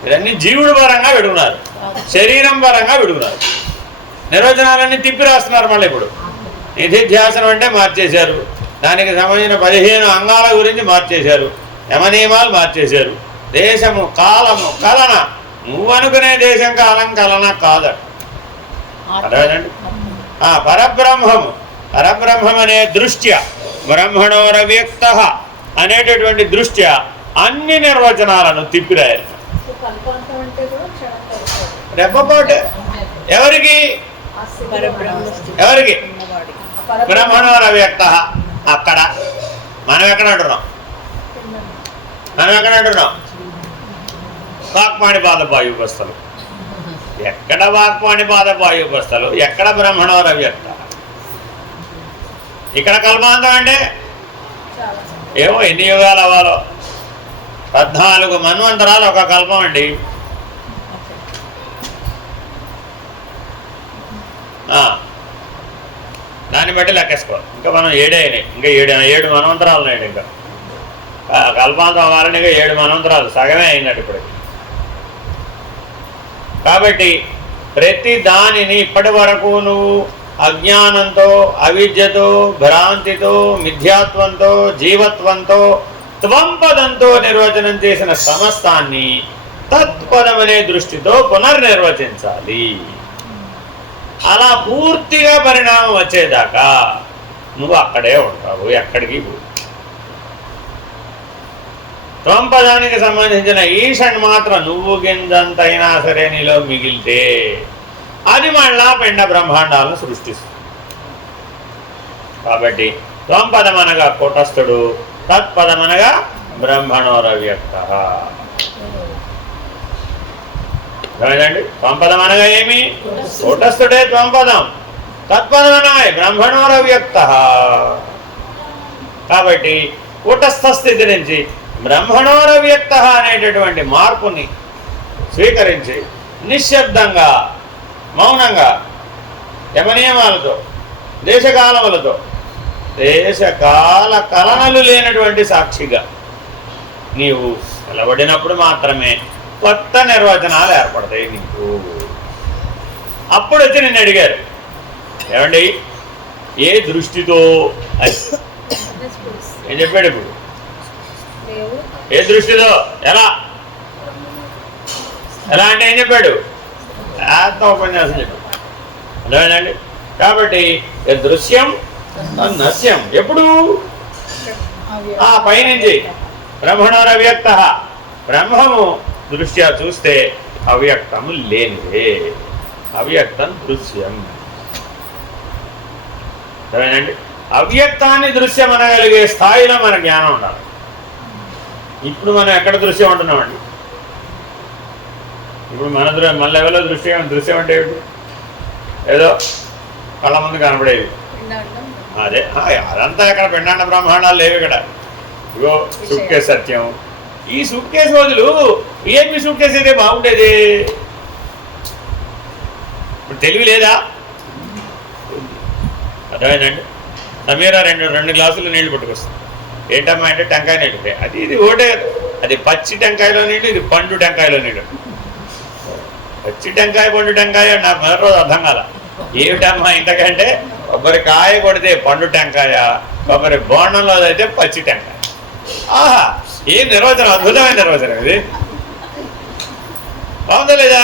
ఇవన్నీ జీవుడు పరంగా విడుగున్నారు, శరీరం పరంగా విడుగున్నారు. నిర్వచనాలన్నీ తిప్పి రాస్తున్నారు. మళ్ళీ ఇప్పుడు నిధిధ్యాసనం అంటే మార్చేశారు, దానికి సంబంధించిన 15 అంగాల గురించి మార్చేశారు, యమనియమాలు మార్చేశారు. దేశము కాలము కలన, నువ్వు అనుకునే దేశం కాలం కలన కాదట. అర్థమైందండి? పరబ్రహ్మము, పరబ్రహ్మం అనే దృష్ట్యా బ్రహ్మణోరవ్యక్త అనేటటువంటి దృష్ట్యా అన్ని నిర్వచనాలను తిప్పిరాయాలి. రెప్పపాటే ఎవరికి? ఎవరికి? బ్రహ్మణోర వ్యక్త. అక్కడ మనం ఎక్కడ అంటున్నాం? వాక్పాణిపాద వాయుపస్థలు. ఎక్కడ వాక్పాణిపాద వాయుపస్థలు? ఎక్కడ బ్రహ్మణోర వ్యక్త? ఇక్కడ కల్పాంతం అంటే ఏమో ఎన్ని యుగాలు అవ్వాలో. 14 మన్వంతరాలు ఒక కల్పం అండి. దాన్ని బట్టి లెక్కేసుకోవాలి. ఇంకా మనం 7 అయినాయి, ఇంకా 7 మన్వంతరాలు ఉన్నాయండి. ఇంకా కల్పాంతం అవ్వాలని ఇంకా 7 మన్వంతరాలు, సగమే అయినట్టు ఇప్పటికి. కాబట్టి ప్రతి దానిని ఇప్పటి వరకు నువ్వు అజ్ఞానంతో, అవిద్యతో, భ్రాంతితో, మిథ్యాత్వంతో, జీవత్వంతో, త్వంపదంతో నిర్వచనం చేసిన సమస్తాన్ని తత్పదమనే దృష్టితో పునర్నిర్వచించాలి. అలా పూర్తిగా పరిణామం వచ్చేదాకా నువ్వు అక్కడే ఉంటావు, ఎక్కడికి పో. త్వంపదానికి సంబంధించిన ఈషణ్ మాత్రం నువ్వు గింజంతైనా సరే నీలో మిగిలితే అది మళ్ళా పిండ బ్రహ్మాండాలను సృష్టిస్తుంది. కాబట్టి త్వంపదమనగా కూటస్థుడు, తత్పదమనగా బ్రహ్మణోరవ్యక్త. అర్థమైందండి? త్వంపదం అనగా ఏమి? కూటస్థుడే త్వంపదం, తత్పదమనగా బ్రహ్మణోరవ్యక్త. కాబట్టి కూటస్థ స్థితి నుంచి బ్రహ్మణోరవ్యక్త అనేటటువంటి మార్పుని స్వీకరించి నిశ్శబ్దంగా, మౌనంగా, యమనియమాలతో, దేశకాలములతో, దేశకాల కలనలు లేనటువంటి సాక్షిగా నీవు నిలబడినప్పుడు మాత్రమే కొత్త నిర్వచనాలు ఏర్పడతాయి నీకు. అప్పుడు వచ్చి నిన్ను అడిగారు, ఏమండి ఏ దృష్టితో అని. ఏం చెప్పాడు ఇప్పుడు? ఏ దృష్టితో? ఎలా అంటే ఏం చెప్పాడు? ఉపన్యాసం చెప్పాడు. అర్థమైందండి? కాబట్టి దృశ్యం నశ్యం ఎప్పుడు? ఆ పైనుంచి బ్రహ్మణోరవ్యక్త. బ్రహ్మము దృష్ట్యా చూస్తే అవ్యక్తము లేనిదే, అవ్యక్తం దృశ్యం. అర్థమైందండి? అవ్యక్తాన్ని దృశ్యం అనగలిగే స్థాయిలో మన జ్ఞానం ఉండాలి. ఇప్పుడు మనం ఎక్కడ దృశ్యం ఉంటున్నామండి? ఇప్పుడు మన లెవెల్లో దృశ్యం అంటే ఏమిటి? ఏదో కళ్ళ ముందు కనపడేది అదే. అదంతా ఇక్కడ పిండాండ బ్రహ్మాండాలు లేవు ఇక్కడ. ఇగో సూట్ కేసు సత్యం. ఈ సూట్ కేసు రోజులు విఐపి సూట్ కేసు అయితే బాగుండేది. ఇప్పుడు తెలివి లేదా? అర్థమైందండి? సమీరా రెండు గ్లాసులు నీళ్లు పట్టుకొస్తుంది. ఏంటమ్మా అంటే టెంకాయ నీళ్ళు. అది ఇది ఒకటే. అది పచ్చి టెంకాయలో నీళ్ళు, ఇది పండు టెంకాయలో నీళ్ళు. పచ్చి టెంకాయ, పండు టెంకాయ నాకు మొదటి రోజు అర్థం కాల. ఏమిటమ్మా ఇంతకంటే కొబ్బరికాయ కొడితే పండు టెంకాయ, కొబ్బరి బోండంలో అయితే పచ్చి టెంకాయ. ఆహా, ఏం నిర్వచనం! అద్భుతమైన నిర్వచనం ఇది. బాగుందా లేదా?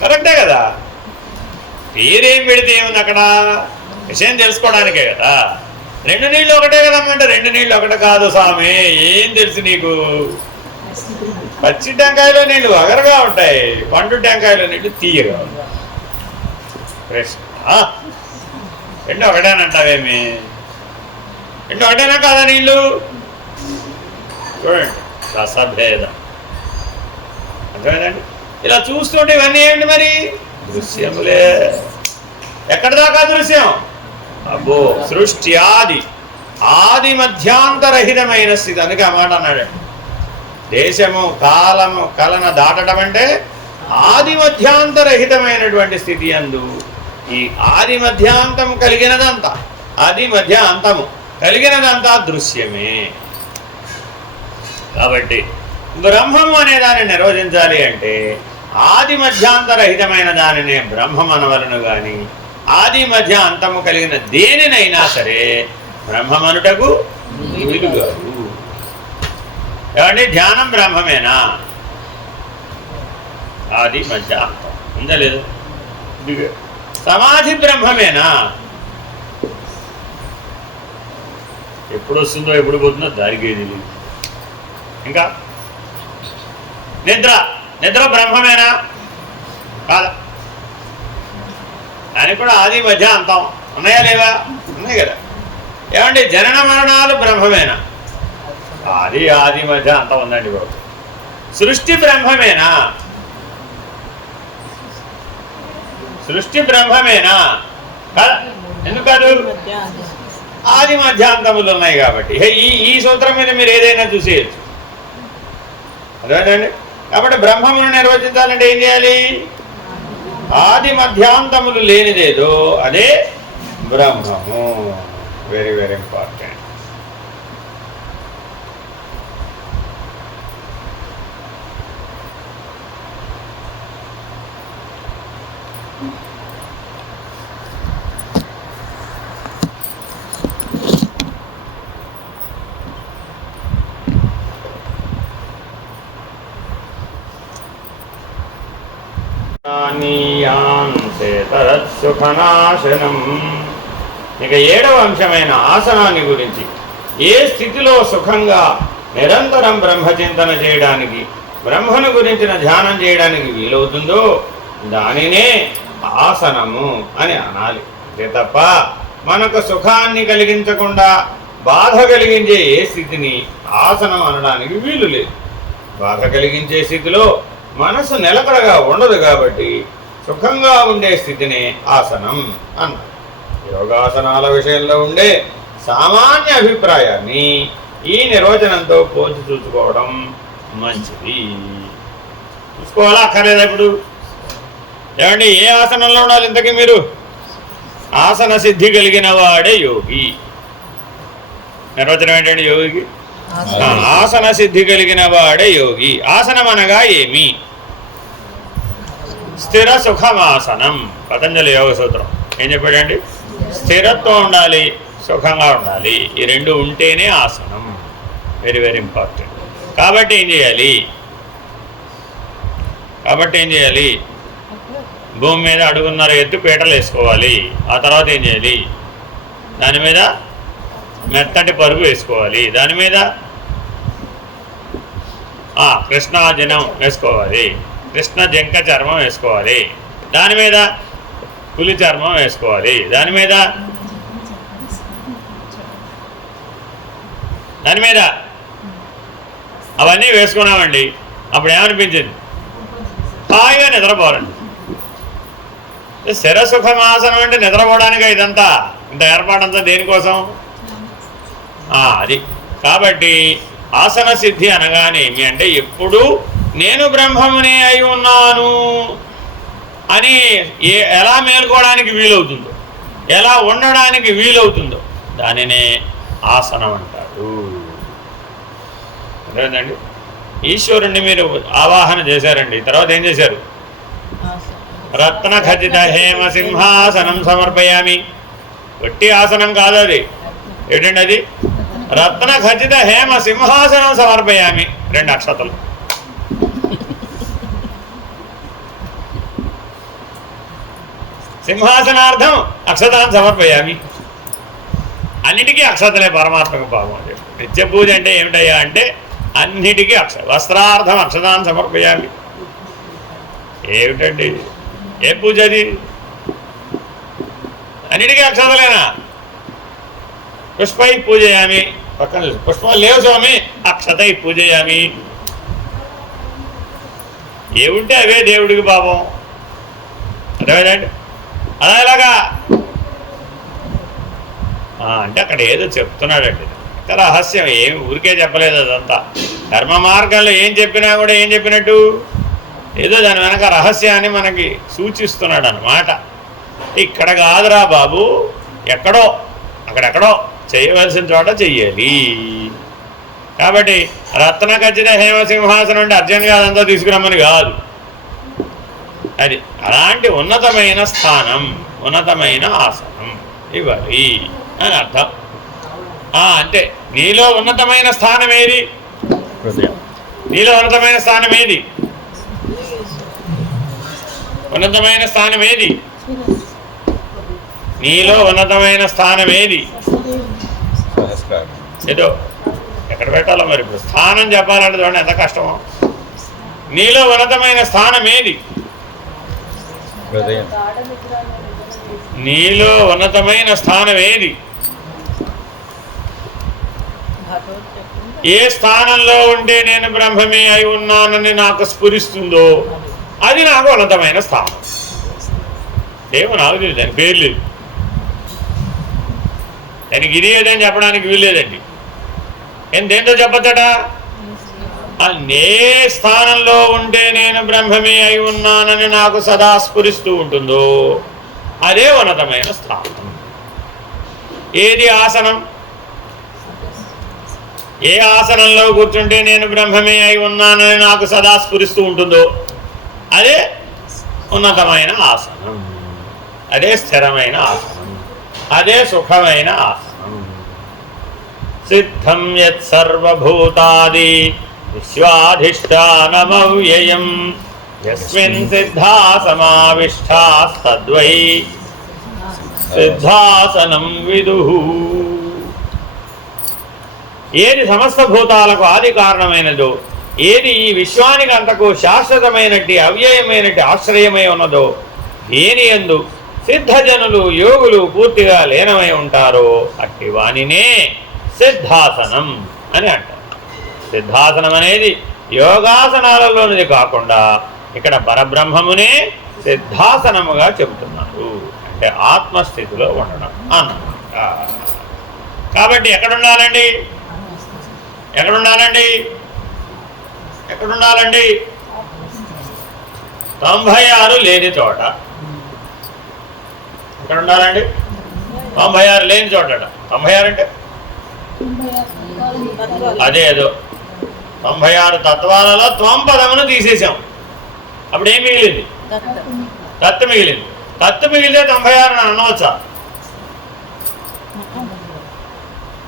కరెక్టే కదా. పేరేం పెడితే ఏముంది అక్కడ? విషయం తెలుసుకోవడానికే కదా. 2 నీళ్ళు ఒకటే కదమ్మంటే 2 నీళ్ళు ఒకటి కాదు స్వామి. ఏం తెలుసు నీకు? పచ్చి టెంకాయలో నీళ్ళు వగరగా ఉంటాయి, పండు టెంకాయలో నీళ్ళు తీయగా ఉంటాయి. ప్రశ్న, 2 ఒకటేనంటావేమి? 2 ఒకటేనా కాదా నీళ్ళు? చూడండి, రసభేదం. అర్థమైందండి? ఇలా చూస్తుంటే ఇవన్నీ ఏమిటి మరి? దృశ్యములే. ఎక్కడి దాకా దృశ్యం? అబ్బో, సృష్టి ఆది మధ్యాంతరహితమైన స్థితి. అందుకే ఆ మాట అన్నాడు. దేశము కాలము కలన దాటడం అంటే ఆది మధ్యాంతరహితమైనటువంటి స్థితి అందు ఈ ఆది మధ్యాంతం కలిగినదంతా, ఆది మధ్య అంతము కలిగినదంతా దృశ్యమే. కాబట్టి బ్రహ్మము అనే దాన్ని నిర్వచించాలి అంటే ఆది మధ్యాంతరహితమైన దానినే బ్రహ్మం అనవలను కానీ ఆది మధ్య అంతము కలిగిన దేనినైనా సరే బ్రహ్మమనుటకు వీలుగాదు. ఏమంటే ధ్యానం బ్రహ్మమేనా? ఆది మధ్య అంతం ఉందా లేదు? సమాధి బ్రహ్మమేనా? ఎప్పుడు వస్తుందో ఎప్పుడు పోతుందో దానికి తెలియదు. ఇంకా నిద్ర, నిద్ర బ్రహ్మమేనా కాదా? దానికి కూడా ఆది మధ్య అంతం ఉన్నాయా లేవా? ఉన్నాయి కదా. ఏమండి జనన మరణాలు బ్రహ్మమేనా? ఆది మధ్య అంతం ఉందండి బాబు. సృష్టి బ్రహ్మమేనా? సృష్టి బ్రహ్మమేనా కాదా? ఎందుకు కాదు? ఆది మధ్యాంతములు ఉన్నాయి కాబట్టి ఈ సూత్రం మీద మీరు ఏదైనా చూసేయచ్చు. అదేనండి. కాబట్టి బ్రహ్మమును నిర్వచించాలంటే ఏం చేయాలి? ఆది మధ్యాంతములు లేనిదేదో అదే బ్రహ్మము. Very very important. సుఖనాశనం. ఇక 7వ అంశమైన ఆసనాన్ని గురించి, ఏ స్థితిలో సుఖంగా నిరంతరం బ్రహ్మచింతన చేయడానికి, బ్రహ్మను గురించిన ధ్యానం చేయడానికి వీలవుతుందో దానినే ఆసనము అని అనాలి. అంతే తప్ప మనకు సుఖాన్ని కలిగించకుండా బాధ కలిగించే ఏ స్థితిని ఆసనం అనడానికి వీలు లేదు. బాధ కలిగించే స్థితిలో మనసు నిలకడగా ఉండదు కాబట్టి సుఖంగా ఉండే స్థితినే ఆసనం అన్నారు. యోగాసనాల విషయంలో ఉండే సామాన్య అభిప్రాయాన్ని ఈ నిర్వచనంతో పోల్చి చూసుకోవడం మంచిది. చూసుకోవాలా అక్కర్లేదా? ఇప్పుడు ఏమండి ఏ ఆసనంలో ఉండాలి ఇంతకీ మీరు? ఆసన సిద్ధి కలిగిన వాడే యోగి. నిర్వచనం ఏంటండి యోగికి? ఆసన సిద్ధి కలిగిన వాడే యోగి. ఆసనం అనగా ఏమి? స్థిర సుఖమాసనం. పతంజలి యోగ సూత్రం ఏం చెప్పాడండి? స్థిరత్వం ఉండాలి, సుఖంగా ఉండాలి. ఈ రెండు ఉంటేనే ఆసనం. Very very important. కాబట్టి ఏం చేయాలి? భూమి మీద అడుగున్నర ఎత్తు పీటలు వేసుకోవాలి. ఆ తర్వాత ఏం చేయాలి? దాని మీద మెత్తటి పరుగు వేసుకోవాలి. దాని మీద కృష్ణాజనం వేసుకోవాలి. కృష్ణ జంక చర్మం వేసుకోవాలి. దాని మీద పులి చర్మం వేసుకోవాలి. దాని మీద అవన్నీ వేసుకున్నామండి. అప్పుడు ఏమనిపించింది? హాయిగా నిద్రపోరండి. స్థిరసుఖమాసనం అంటే నిద్రపోవడానికి ఇదంతా ఇంత ఏర్పాటంతా దేనికోసం? అది. కాబట్టి ఆసన సిద్ధి అనగానేమి అంటే ఎప్పుడూ నేను బ్రహ్మమునే అయి ఉన్నాను అని ఎలా మేల్కోవడానికి వీలవుతుందో, ఎలా ఉండడానికి వీలవుతుందో దానినే ఆసనం అంటారు. అదేంటండి? ఈశ్వరుణ్ణి మీరు ఆవాహన చేశారండి. తర్వాత ఏం చేశారు? రత్న ఖచ్చిత హేమ సింహాసనం సమర్పయామి. వట్టి ఆసనం కాదు అది. ఏంటండి అది? రత్న ఖచ్చిత హేమ సింహాసనం సమర్పయామి. 2 అక్షతలు. సింహాసనార్థం అక్షతాన్ని సమర్పయామి. అన్నిటికీ అక్షతలే పరమాత్మకు పాపం అని చెప్పి. నిత్య పూజ అంటే ఏమిటయ్యా అంటే అన్నిటికీ వస్త్రార్థం అక్షతాన్ని సమర్పయామి. ఏమిటండి ఏ పూజ అది? అన్నిటికీ అక్షతలేనా? పుష్పై పూజయామి. పక్కన పుష్పాలు లేవు స్వామి, అక్షతై పూజయామి. ఏముంటే అవే దేవుడికి పాపం. అర్థమైందండి? అలా ఎలాగా అంటే అక్కడ ఏదో చెప్తున్నాడండి. రహస్యం ఏమి ఊరికే చెప్పలేదు. అదంతా ధర్మ మార్గంలో ఏం చెప్పినా కూడా ఏం చెప్పినట్టు ఏదో దాని వెనక రహస్యాన్ని మనకి సూచిస్తున్నాడు అన్నమాట. ఇక్కడ కాదురా బాబు, ఎక్కడో అక్కడెక్కడో చేయవలసిన చోట చెయ్యాలి. కాబట్టి రత్న ఖచ్చిత హేమసింహాసనం అంటే అర్జెంట్గా అదంతా తీసుకురమ్మని కాదు. అది అలాంటి ఉన్నతమైన స్థానం, ఉన్నతమైన ఆసనం ఇవ్వాలి అని అర్థం. అంటే నీలో ఉన్నతమైన స్థానం ఏది? నీలో ఉన్నతమైన స్థానం ఏది? ఉన్నతమైన స్థానం ఏది? నీలో ఉన్నతమైన స్థానం ఏది? ఏదో ఎక్కడ పెట్టాలో మరి ఇప్పుడు స్థానం చెప్పాలంటే చూడండి ఎంత కష్టమో. నీలో ఉన్నతమైన స్థానం ఏది? హృదయం. నీలో ఉన్నతమైన స్థానం ఏది? ఏ స్థానంలో ఉంటే నేను బ్రహ్మమే అయి ఉన్నానని నాకు స్ఫురిస్తుందో అది నాకు ఉన్నతమైన స్థానం. ఏమో నాకు తెలియదు, దాని పేరు లేదు, దానికి ఇది ఏదని చెప్పడానికి వీల్లేదండి. ఏం దేంతో చెప్పచ్చట? ఏ స్థానంలో ఉంటే నేను బ్రహ్మమే అయి ఉన్నానని నాకు సదా స్ఫురిస్తూ ఉంటుందో అదే ఉన్నతమైన స్థానం. ఏది ఆసనం? ఏ ఆసనంలో కూర్చుంటే నేను బ్రహ్మమే అయి ఉన్నానని నాకు సదా స్ఫురిస్తూ ఉంటుందో అదే ఉన్నతమైన ఆసనం, అదే స్థిరమైన ఆసనం, అదే సుఖమైన ఆసనం. సిద్ధం యత్ సర్వభూతాది విశ్వాధిష్టానమవ్యయం యస్మిన్ సిద్ధా సమావిష్టాస్తద్వై సిద్ధాసనం విదుః. ఏది సమస్త భూతాలకు ఆది కారణమైనదో, ఏది ఈ విశ్వానికి అంతకు శాశ్వతమైనట్టి అవ్యయమైనట్టి ఆశ్రయమై ఉన్నదో, దేని యందు సిద్ధజనులు యోగులు పూర్తిగా లీనమై ఉంటారో అట్టి వానినే సిద్ధాసనం అని అంటారు. సిద్ధాసనం అనేది యోగాసనాలలోనిది కాకుండా ఇక్కడ పరబ్రహ్మమునే సిద్ధాసనముగా చెబుతున్నారు. అంటే ఆత్మస్థితిలో ఉండడం అన్నమాట. కాబట్టి ఎక్కడుండాలండి? ఎక్కడుండాలండి? ఎక్కడుండాలండి? 96 లేని చోట. ఎక్కడ ఉండాలండి? 96 లేని చోట. 96 అంటే అదేదో 96 తత్వాలలో త్వం పదమును తీసేసాం. అప్పుడు ఏం మిగిలింది? తత్తు మిగిలింది. తత్తు మిగిలితే 96 అని అనవచ్చా?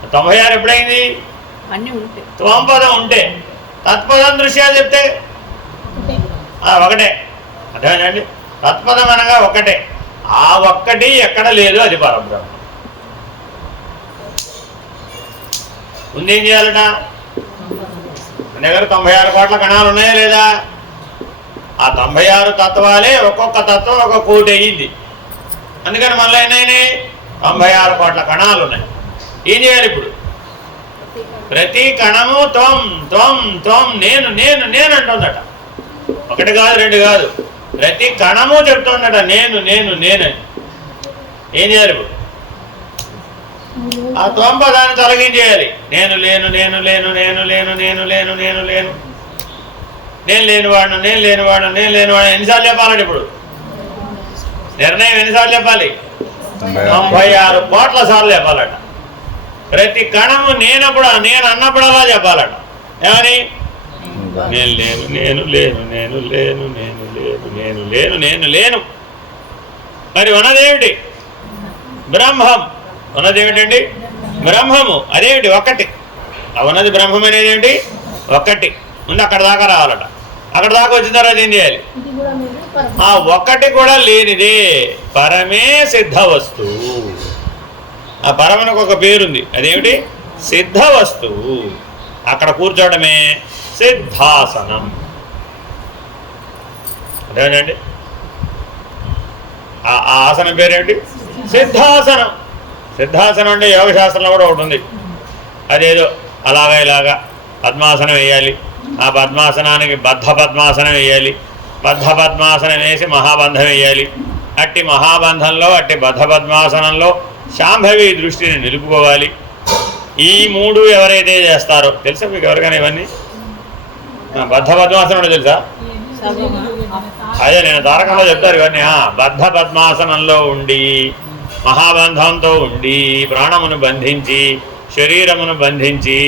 96 ఎప్పుడైంది? త్వం పదం ఉంటే. తత్పదం దృష్ట్యా చెప్తే ఒకటే. అదేనండి, తత్పదం అనగా ఒకటే. ఆ ఒక్కటి ఎక్కడ లేదు, అది పరబ్రహ్మ. ముందేం చేయాలట? మన దగ్గర 96 కోట్ల కణాలు ఉన్నాయా లేదా? ఆ 96 తత్వాలే ఒక్కొక్క తత్వం ఒక కోటి అయ్యింది. అందుకని మళ్ళీ ఎన్నైనాయి? 96 కోట్ల కణాలు ఉన్నాయి. ఏం చేయాలి ఇప్పుడు? ప్రతి కణము త్వం త్వం త్వం నేను నేను నేను అంటుందట. ఒకటి కాదు, రెండు కాదు, ప్రతి కణము చెప్తుందట నేను నేను నేనని. ఏం చేయాలి ఇప్పుడు? ఆ త్వం పదాన్ని తొలగించేయాలి. నేను లేను నేను లేను నేను లేను నేను లేను నేను లేను నేను లేనివాడు నేను లేనివాడు నేను లేనివాడు. ఎన్నిసార్లు చెప్పాలండి ఇప్పుడు? నిర్ణయం ఎన్నిసార్లు చెప్పాలి? 96 కోట్ల సార్లు చెప్పాలట. ప్రతి కణము నేనప్పుడు నేను అన్నప్పుడల్లా చెప్పాలట. ఏమని? నేను లేను నేను లేను నేను లేను నేను లేను నేను లేను నేను లేను. మరి ఉన్నదేమిటి? బ్రహ్మం. ఉన్నదేమిటండి? బ్రహ్మము. అదేమిటి? ఒక్కటి. ఉన్నది బ్రహ్మం అనేది ఏంటి? ఒక్కటి. ముందు అక్కడ దాకా రావాలట. అక్కడ దాకా వచ్చిన తర్వాత ఏం చేయాలి? ఆ ఒక్కటి కూడా లేనిదే పరమే సిద్ధ వస్తువు. ఆ పరమునకు ఒక పేరుంది, అదేమిటి? సిద్ధ వస్తువు. అక్కడ కూర్చోవడమే సిద్ధాసనం. అదేనండి, ఆ ఆసనం పేరేంటి? సిద్ధాసనం. సిద్ధాసనం అంటే యోగశాస్త్రంలో కూడా ఒకటి ఉంది. అదేదో అలాగా ఇలాగా పద్మాసనం వేయాలి, ఆ పద్మాసనానికి బద్ధ పద్మాసనం వేయాలి, బద్ధ పద్మాసనం వేసి మహాబంధం వేయాలి. అట్టి మహాబంధంలో అట్టి బద్ధ పద్మాసనంలో శాంభవి దృష్టిని నిలుపుకోవాలి. ఈ మూడు ఎవరైతే చేస్తారో తెలుసా మీకు? ఎవరికైనా ఇవన్నీ? బద్ధ పద్మాసనం తెలుసా? అదే నేను తారకంలో చెప్తారు ఇవన్నీ. బద్ధ పద్మాసనంలో ఉండి మహాబంధంతో ఉండి ప్రాణమును బంధించి శరీరమును బంధించి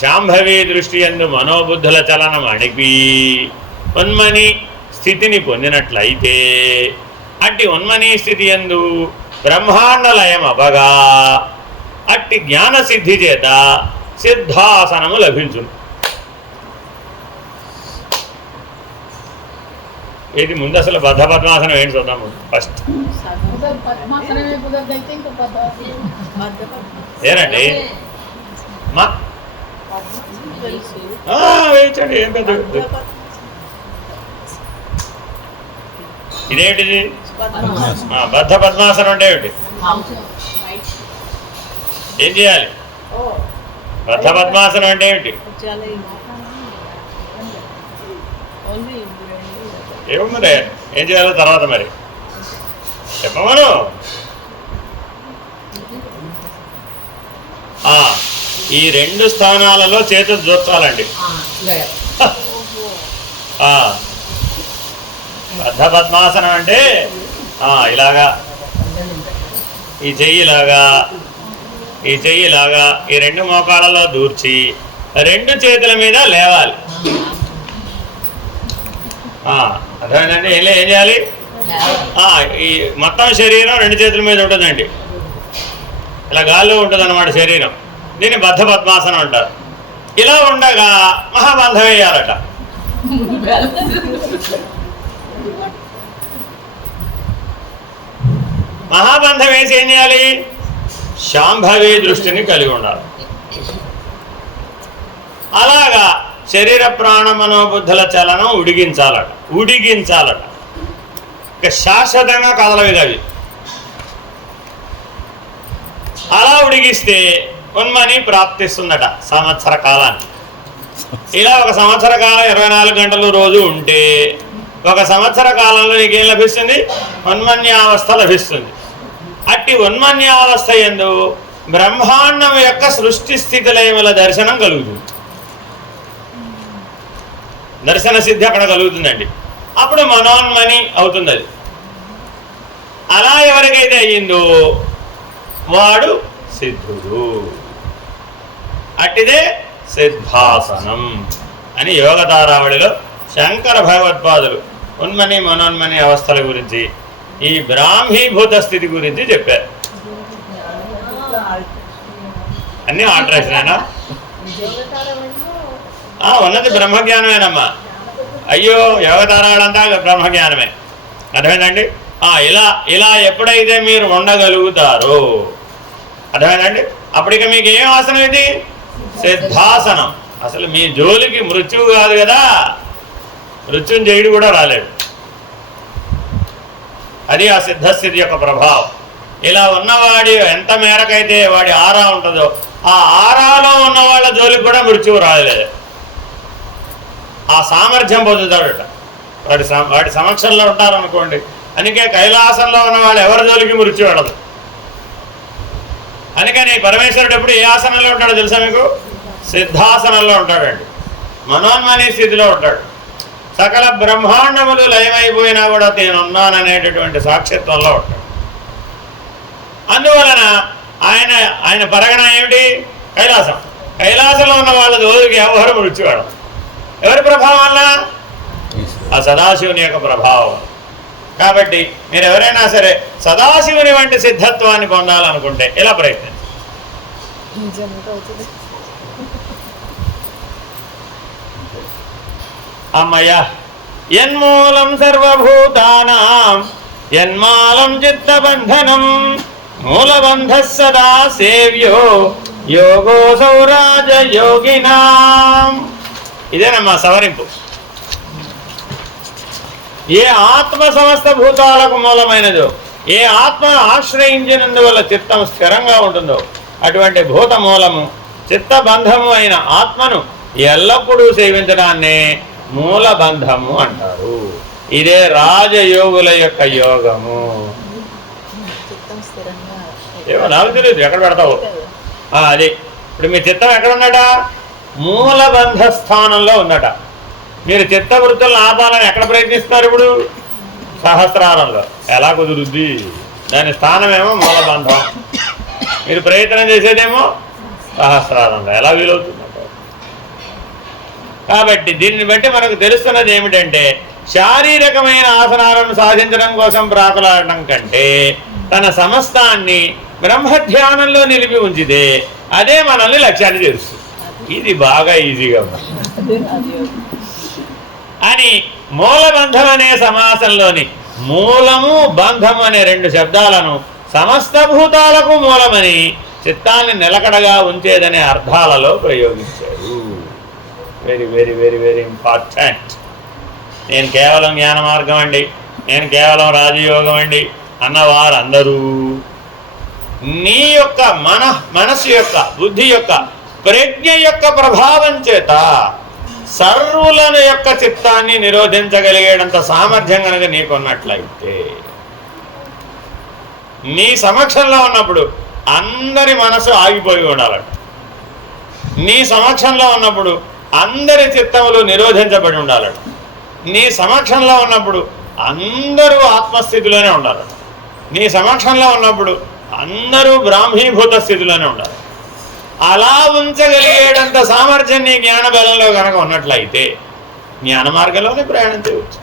శాంభవి దృష్టి యందు మనోబుద్ధుల చలనం అణిపి ఉన్మని స్థితిని పొందినట్లయితే అట్టి ఉన్మని స్థితి యందు బ్రహ్మాండ లయం అవ్వగా అట్టి జ్ఞానసిద్ధి చేత సిద్ధాసనము లభించును. ఇది ముందు అసలు బద్ధ పద్మాసనం ఏంటి చూద్దాము ఫస్ట్. ఏనండి వేయించండి, ఏం పెద్ద. ఇదేమిటిది? బద్ధ పద్మాసనం అంటే ఏమిటి? ఏం చేయాలి? బద్ధ పద్మాసనం అంటే ఏమిటి? ఏమో మరి ఏం చేయాలో తర్వాత మరి చెప్పమను. ఈ 2 స్థానాలలో చేతులు జోర్చాలండి. బద్ధ పద్మాసనం అంటే ఇలాగా, ఈ చెయ్యి ఇలాగా, ఈ చెయ్యి ఇలాగా, ఈ 2 మోకాళ్ళలో దూర్చి 2 చేతుల మీద లేవాలి. అర్థమైందండి? ఏం చేయాలి? ఈ మొత్తం శరీరం 2 చేతుల మీద ఉంటుందండి. ఇలా గాల్లో ఉంటుంది అన్నమాట శరీరం. దీన్ని బద్ధ పద్మాసనం అంటారు. ఇలా ఉండగా మహాబంధం వేయాలట. మహాబంధం వేసి ఏం చేయాలి? శాంభవి దృష్టిని కలిగి ఉండాలి. అలాగా శరీర ప్రాణ మనోబుద్ధుల చలనం ఉడిగించాలట. ఇక శాశ్వతంగా కదలవిగా అవి. అలా ఉడిగిస్తే ఉన్మని ప్రాప్తిస్తుందట సంవత్సర కాలానికి. ఇలా 1 సంవత్సర కాలం 24 గంటలు రోజు ఉంటే 1 సంవత్సర కాలంలో నీకేం లభిస్తుంది? ఉన్మన్యావస్థ లభిస్తుంది. అట్టి ఉన్మన్యావస్థ యందు బ్రహ్మాండం యొక్క సృష్టి స్థితి లయముల దర్శనం కలుగుతుంది. దర్శన సిద్ధి అక్కడ కలుగుతుందండి. అప్పుడు మనోన్మని అవుతుంది అది. అలా ఎవరికైతే అయ్యిందో వాడు సిద్ధుడు. అట్టిదే సిద్ధాసనం అని యోగతారావళిలో శంకర భగవత్పాదులు ఉన్మని మనోన్మని అవస్థల గురించి, ఈ బ్రాహ్మీభూత స్థితి గురించి చెప్పారు. అన్నీ ఆల్టరేషనేనా? ఉన్నది బ్రహ్మజ్ఞానమేనమ్మా. అయ్యో యోగతారావళంతా బ్రహ్మజ్ఞానమే. అర్థమైందండి? ఇలా ఎప్పుడైతే మీరు ఉండగలుగుతారో, అర్థమైందండి, అప్పటిక మీకు ఏం ఆసనం ఇది? సిద్ధాసనం. అసలు మీ జోలికి మృత్యువు కాదు కదా, మృత్యుంజయుడు కూడా రాలేడు. అది ఆ సిద్ధస్థితి యొక్క ప్రభావం. ఇలా ఉన్నవాడి ఎంత మేరకైతే వాడి ఆరా ఉంటుందో ఆ ఆరాలో ఉన్న వాళ్ళ జోలికి కూడా మృత్యువు రాలేదు. ఆ సామర్థ్యం పొందుతాడట. వాడి సమక్షంలో ఉంటారనుకోండి. అందుకే కైలాసంలో ఉన్న వాళ్ళు ఎవరి జోలికి మృత్యు పడదు. అందుకని పరమేశ్వరుడు ఎప్పుడు ఏ ఆసనంలో ఉంటాడో తెలుసా మీకు? సిద్ధాసనంలో ఉంటాడండి. మనోన్మని స్థితిలో ఉంటాడు. సకల బ్రహ్మాండములు లయమైపోయినా కూడా నేనున్నాననేటటువంటి సాక్షిత్వంలో ఉంటాడు. అందువలన ఆయన పరగణ ఏమిటి? కైలాసం. కైలాసంలో ఉన్న వాళ్ళ జోలికి ఎవరు మృత్యువాడు? ఎవరి ప్రభావం వల్ల? ఆ సదాశివుని యొక్క ప్రభావం. కాబట్టి మీరు ఎవరైనా సరే సదాశివుని వంటి సిద్ధత్వాన్ని పొందాలనుకుంటే ఇలా ప్రయత్నించండి. అమ్మయ్య యన్మూలం సర్వభూతానాం యన్మాలం చిత్తబంధనం మూలబంధ సదా సేవ్యో యోగో సౌరాజ యోగినాం. ఇదేనమ్మా సవరింపు. ఏ ఆత్మ సమస్త భూతాలకు మూలమైనదో, ఏ ఆత్మ ఆశ్రయించినందువల్ల చిత్తం స్థిరంగా ఉంటుందో అటువంటి భూత మూలము చిత్తబంధము అయిన ఆత్మను ఎల్లప్పుడూ సేవించడాన్నే మూలబంధము అంటారు. ఇదే రాజయోగుల యొక్క యోగము. ఏమో నాకు తెలియదు, ఎక్కడ పెడతావు అది. ఇప్పుడు మీ చిత్తం ఎక్కడ ఉన్నట? మూలబంధ స్థానంలో ఉన్నట. మీరు చిత్తవృత్తులను ఆపాలని ఎక్కడ ప్రయత్నిస్తారు? ఇప్పుడు సహస్రారంలో. ఎలా కుదురుద్ది? దాని స్థానమేమో మూలబంధం. మీరు ప్రయత్నం చేసేదేమో సహస్రారంలో. ఎలా వీలవుతుంది? కాబట్టి దీన్ని బట్టి మనకు తెలుస్తున్నది ఏమిటంటే, శారీరకమైన ఆసనాలను సాధించడం కోసం ప్రాకులాడటం కంటే తన సమస్తాన్ని బ్రహ్మధ్యానంలో నిలిపి ఉంచితే అదే మనల్ని లక్ష్యాన్ని చేస్తుంది. ఇది బాగా ఈజీగా అని మూలబంధం అనే సమాసంలోని మూలము బంధము అనే 2 శబ్దాలను సమస్త భూతాలకు మూలమని చిత్తాన్ని నిలకడగా ఉంచేదనే అర్థాలలో ప్రయోగించారు. Very very very very important. నేను కేవలం జ్ఞాన మార్గం అండి, నేను కేవలం రాజయోగం అండి అన్నవారందరూ నీ యొక్క మనస్సు యొక్క బుద్ధి యొక్క ప్రజ్ఞ యొక్క ప్రభావం చేత సర్వులను యొక్క చిత్తాన్ని నిరోధించగలిగేటంత సామర్థ్యం కనుక నీకున్నట్లయితే, నీ సమక్షంలో ఉన్నప్పుడు అందరి మనసు ఆగిపోయి ఉండాలట. నీ సమక్షంలో ఉన్నప్పుడు అందరి చిత్తములు నిరోధించబడి ఉండాలట. నీ సమక్షంలో ఉన్నప్పుడు అందరూ ఆత్మస్థితిలోనే ఉండాలట. నీ సమక్షంలో ఉన్నప్పుడు అందరూ బ్రాహ్మీభూత స్థితిలోనే ఉండాలి. అలా ఉంచగలిగేటంత సామర్థ్యం నీ జ్ఞాన బలంలో కనుక ఉన్నట్లయితే జ్ఞాన మార్గంలోనే ప్రయాణం చేయవచ్చు.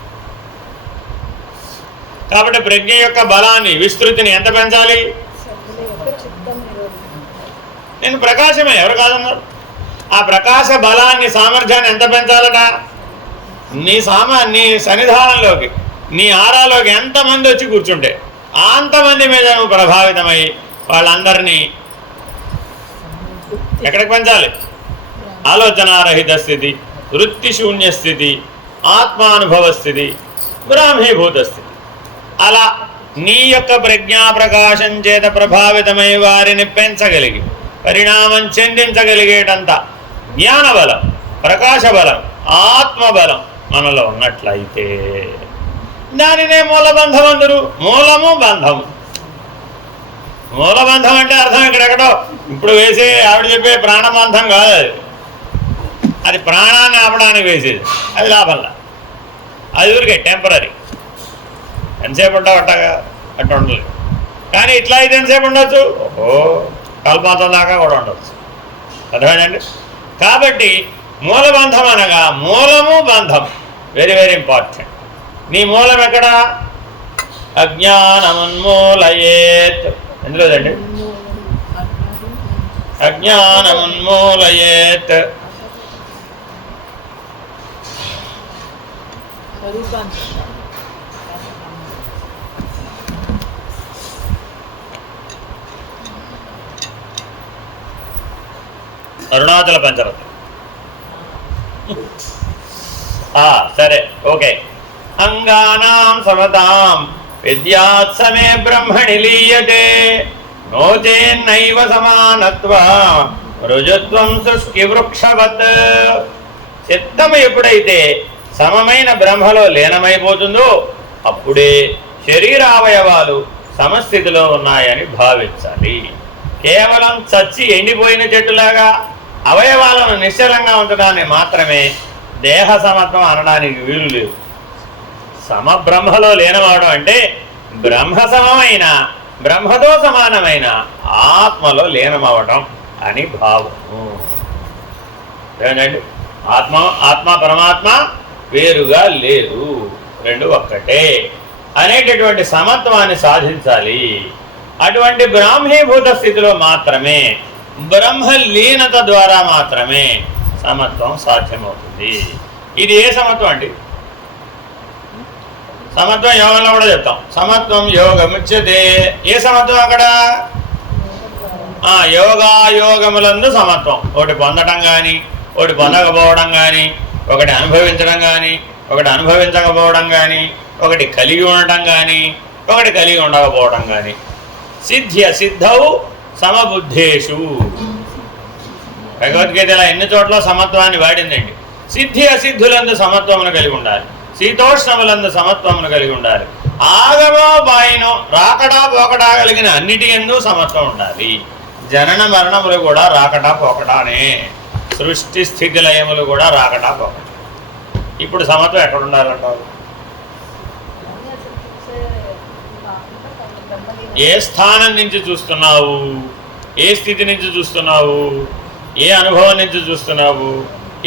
కాబట్టి ప్రజ్ఞ యొక్క బలాన్ని విస్తృతిని ఎంత పెంచాలి? నేను ప్రకాశమే, ఎవరు కాదన్నారు? ఆ ప్రకాశ బలాన్ని సామర్థ్యాన్ని ఎంత పెంచాలట? నీ సన్నిధానంలోకి నీ ఆరాలోకి ఎంతమంది వచ్చి కూర్చుంటే అంతమంది మీద నువ్వు ప్రభావితమై వాళ్ళందరినీ ఎక్కడికి పెంచాలి? ఆలోచనారహిత స్థితి, వృత్తిశూన్య స్థితి, ఆత్మానుభవ స్థితి, బ్రాహ్మీభూత స్థితి. అలా నీ యొక్క ప్రజ్ఞా ప్రకాశం చేత ప్రభావితమై వారిని పెంచగలిగి పరిణామం చెందించగలిగేటంత జ్ఞానబలం, ప్రకాశబలం, ఆత్మబలం మనలో ఉన్నట్లయితే దానినే మూలబంధం అందరు. మూలము బంధము. మూలబంధం అంటే అర్థం ఇక్కడెక్కడో ఇప్పుడు వేసే ఆవిడ చెప్పే ప్రాణబంధం కాదు. అది ప్రాణాన్ని ఆపడానికి వేసేది, అది లాభంలా. అది ఊరికే టెంపరీ. ఎంతసేపు ఉంటావు అట్టగా అట్లా ఉండలేదు. కానీ ఇట్లా అయితే ఎంతసేపు ఉండొచ్చు? ఓహో, కల్పాంతం దాకా కూడా ఉండొచ్చు. అర్థమేనండి? కాబట్టి మూలబంధం అనగా మూలము బంధం వెరీ వెరీ ఇంపార్టెంట్. నీ మూలం ఎక్కడ? అజ్ఞానమున్మూలయేత్. ఎందులోదండి? అజ్ఞానమున్మూలయేత్. అరుణాచల పంచరత్నం. సరే, ఓకే. అంగానాం సమతాం విద్యాత్ సమే బ్రహ్మణి లీయతే నోచేన్నైవ సమానత్వం రుజుత్వం సృష్టి వృక్షవత్. చిత్తము ఎప్పుడైతే సమమైన బ్రహ్మలో లీనమైపోతుందో అప్పుడే శరీరావయవాలు సమస్థితిలో ఉన్నాయని భావించాలి. కేవలం చచ్చి ఎండిపోయిన చెట్టులాగా అవయవాలను నిశ్చలంగా ఉంచడాన్ని మాత్రమే దేహ సమత్వం అనడానికి వీలు లేదు. సమబ్రహ్మలో లీనమవడం అంటే బ్రహ్మ సమమైన, బ్రహ్మతో సమానమైన ఆత్మలో లీనమవడం అని భావము. ఏనండి? ఆత్మ పరమాత్మ వేరుగా లేదు, రెండు ఒక్కటే అనేటటువంటి సమత్వాన్ని సాధించాలి. అటువంటి బ్రాహ్మీభూత స్థితిలో మాత్రమే, బ్రహ్మ లీనత ద్వారా మాత్రమే సమత్వం సాధ్యమవుతుంది. ఇది ఏ సమత్వం అండి? సమత్వం యోగంలో కూడా చెప్తాం. సమత్వం యోగముచ్యతే. ఏ సమత్వం అక్కడ? యోగాయోగములందు సమత్వం. ఒకటి పొందటం కానీ, ఒకటి పొందకపోవడం కానీ, ఒకటి అనుభవించడం కానీ, ఒకటి అనుభవించకపోవడం కానీ, ఒకటి కలిగి ఉండటం కానీ, ఒకటి కలిగి ఉండకపోవడం కానీ. సిద్ధ్య సిద్ధౌ సమబుద్ధేషు. భగవద్గీత ఇలా ఎన్ని చోట్ల సమత్వాన్ని వాడిందండి. సిద్ధి అసిద్ధులందు సమత్వమును కలిగి ఉండాలి, శీతోష్ణములందు సమత్వమును కలిగి ఉండాలి, ఆగమో బాయినో రాకడా పోకడా కలిగిన అన్నిటి యందు సమత్వం ఉండాలి. జనన మరణములు కూడా రాకడా పోకడానే, సృష్టి స్థితి లయములు కూడా రాకడా పోకడా. ఇప్పుడు సమత్వం ఎక్కడ ఉండాలంటారు? ఏ స్థానం నుంచి చూస్తున్నావు? ఏ స్థితి నుంచి చూస్తున్నావు? ఏ అనుభవం నుంచి చూస్తున్నావు?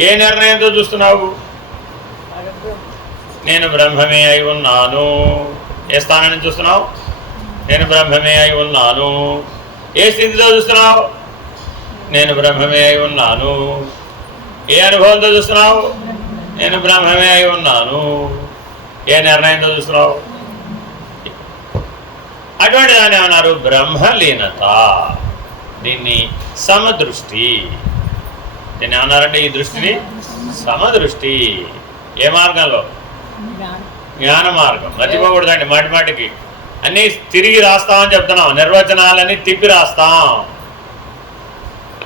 ఏ నిర్ణయంతో చూస్తున్నావు? నేను బ్రహ్మమే అయి ఉన్నాను. ఏ స్థానం నుంచి చూస్తున్నావు? నేను బ్రహ్మమే అయి ఉన్నాను. ఏ స్థితితో చూస్తున్నావు? నేను బ్రహ్మమే అయి ఉన్నాను. ఏ అనుభవంతో చూస్తున్నావు? నేను బ్రహ్మమే అయి ఉన్నాను. ఏ నిర్ణయంతో చూస్తున్నావు? అటువంటి దాన్ని ఏమన్నారు? బ్రహ్మలీనత. దీన్ని సమదృష్టి. దీన్ని ఏమన్నారంటే ఈ దృష్టిని సమదృష్టి. ఏ మార్గంలో? జ్ఞాన మార్గం. మర్చిపోకూడదండి, మాటిమాటికి అన్నీ తిరిగి రాస్తామని చెప్తున్నాం, నిర్వచనాలన్నీ తిప్పి రాస్తాం.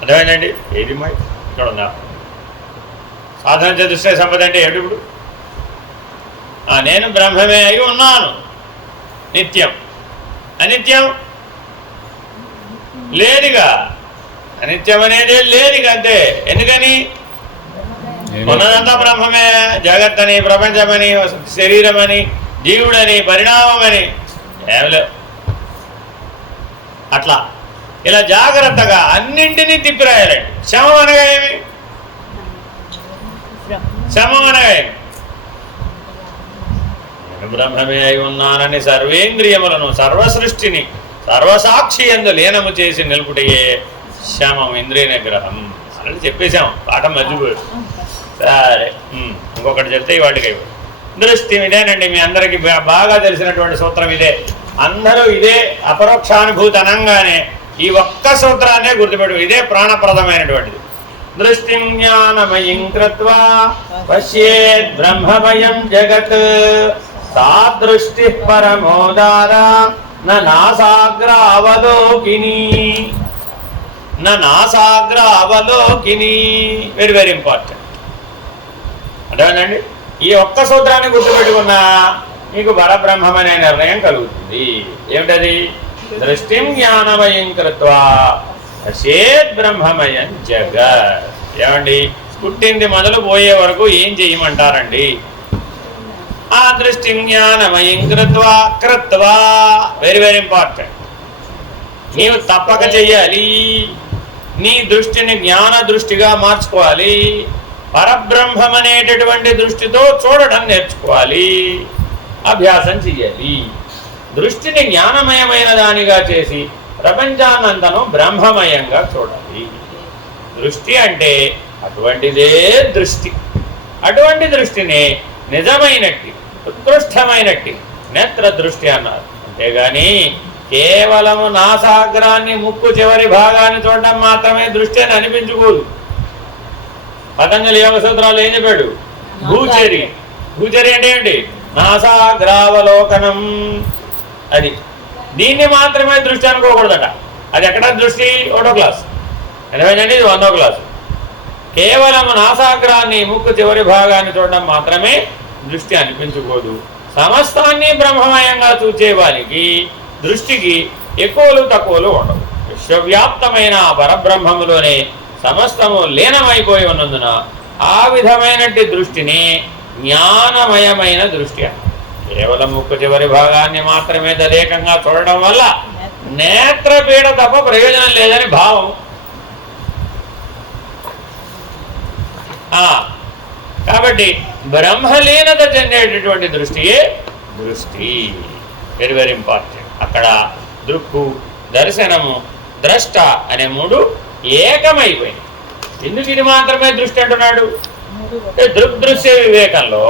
అర్థమైందండి? ఏది మా ఇక్కడ ఉందా? సాధన చతుష్టయ సంపద అంటే ఏమిటి? ఇప్పుడు నేను బ్రహ్మమే అయి ఉన్నాను నిత్యం. అనిత్యం లేదుగా, అనిత్యం అనేది లేదుగా, అంతే. ఎందుకని? ఉన్నదంతా బ్రహ్మమే. జగత్తని, ప్రపంచమని, శరీరమని, జీవుడని, పరిణామమని ఏం లేవు. అట్లా ఇలా జాగ్రత్తగా అన్నింటినీ తిప్పిరాయాలండి. శమం అనగా ఏమి? శమం అనగా ఏమి? నేను బ్రహ్మమే అయి ఉన్నానని సర్వేంద్రియములను, సర్వసృష్టిని సర్వసాక్షి యందు లీనము చేసి నిలుపుటయే శమం, ఇంద్రియ నిగ్రహం అని చెప్పేశాం. పాఠం మర్చిపోయాడు. సరే, ఇంకొకటి చెప్తే వాటికి దృష్టి ఇదేనండి. మీ అందరికీ బాగా తెలిసినటువంటి సూత్రం ఇదే. అందరూ ఇదే అపరోక్షానుభూతి అనగానే ఈ ఒక్క సూత్రాన్నే గుర్తుపెట్టు. ఇదే ప్రాణప్రదమైనటువంటిది. దృష్టిం జ్ఞానమయం కృత్వా పశ్యేద్ బ్రహ్మమయం జగత్ సాదృష్టి పరమోదార నాసాగ్ర అవలోకిని. నాసాగ్ర అవలోకిని. Very very important. అర్థమైందండి? ఈ ఒక్క సూత్రాన్ని గుర్తుపెట్టుకున్నా మీకు పరబ్రహ్మం అనే నిర్ణయం కలుగుతుంది. ఏమిటది? దృష్టిం జ్ఞానమయం కృత్వా పశ్యేద్ బ్రహ్మమయం జగత్. ఏమండి, పుట్టింది మొదలు పోయే వరకు ఏం చేయమంటారండి? ఆ దృష్టిం జ్ఞానమయం కృత్వా. కృత్వా వెరీ వెరీ ఇంపార్టెంట్. నీవు తప్పక చెయ్యాలి. నీ దృష్టిని జ్ఞాన దృష్టిగా మార్చుకోవాలి. పరబ్రహ్మం అనేటటువంటి దృష్టితో చూడడం నేర్చుకోవాలి. అభ్యాసం చెయ్యాలి. దృష్టిని జ్ఞానమయమైన దానిగా చేసి ప్రపంచాన్నంతను బ్రహ్మమయంగా చూడాలి. దృష్టి అంటే అటువంటిదే దృష్టి. అటువంటి దృష్టిని నిజమైనట్టి, ఉత్కృష్టమైనట్టి నేత్ర దృష్టి అన్నారు. అంతేగాని కేవలము నాసాగ్రాన్ని, ముక్కు చివరి భాగాన్ని చూడడం మాత్రమే దృష్టి అని అనిపించుకోదు. పతంజలి యోగ సూత్రాలు ఏం చెప్పాడు? భూచరి. భూచరి అంటే ఏంటి? నాసాగ్రావలోకనం. అది దీన్ని మాత్రమే దృష్టి అనుకోకూడదట. అది ఎక్కడ దృష్టి? 1వ క్లాస్. ఎందుకంటే ఇది 100వ క్లాసు. కేవలం నాసాగ్రాన్ని, ముక్కు చివరి భాగాన్ని చూడడం మాత్రమే దృష్టి అనిపించుకోదు. సమస్తాన్ని బ్రహ్మమయంగా చూచేవానికి దృష్టికి ఎక్కువలు తక్కువలు ఉండవు. విశ్వవ్యాప్తమైన పరబ్రహ్మములోనే సమస్తము లీనమైపోయి ఉన్నందున ఆ విధమైనట్టి దృష్టిని జ్ఞానమయమైన దృష్టి అన్నారు. కేవలం ముక్కు చివరి భాగాన్ని మాత్రమే తదేకంగా చూడడం వల్ల నేత్రపీడ తప్ప ప్రయోజనం లేదని భావం. కాబట్టి బ్రహ్మలీనత చెందేటటువంటి దృష్టియే దృష్టి. Very very important. అక్కడ దృక్కు, దర్శనము, ద్రష్ట అనే 3 ఏకమైపోయింది. ఎందుకు ఇది మాత్రమే దృష్టి అంటున్నాడు? దృగ్దృశ్య వివేకంలో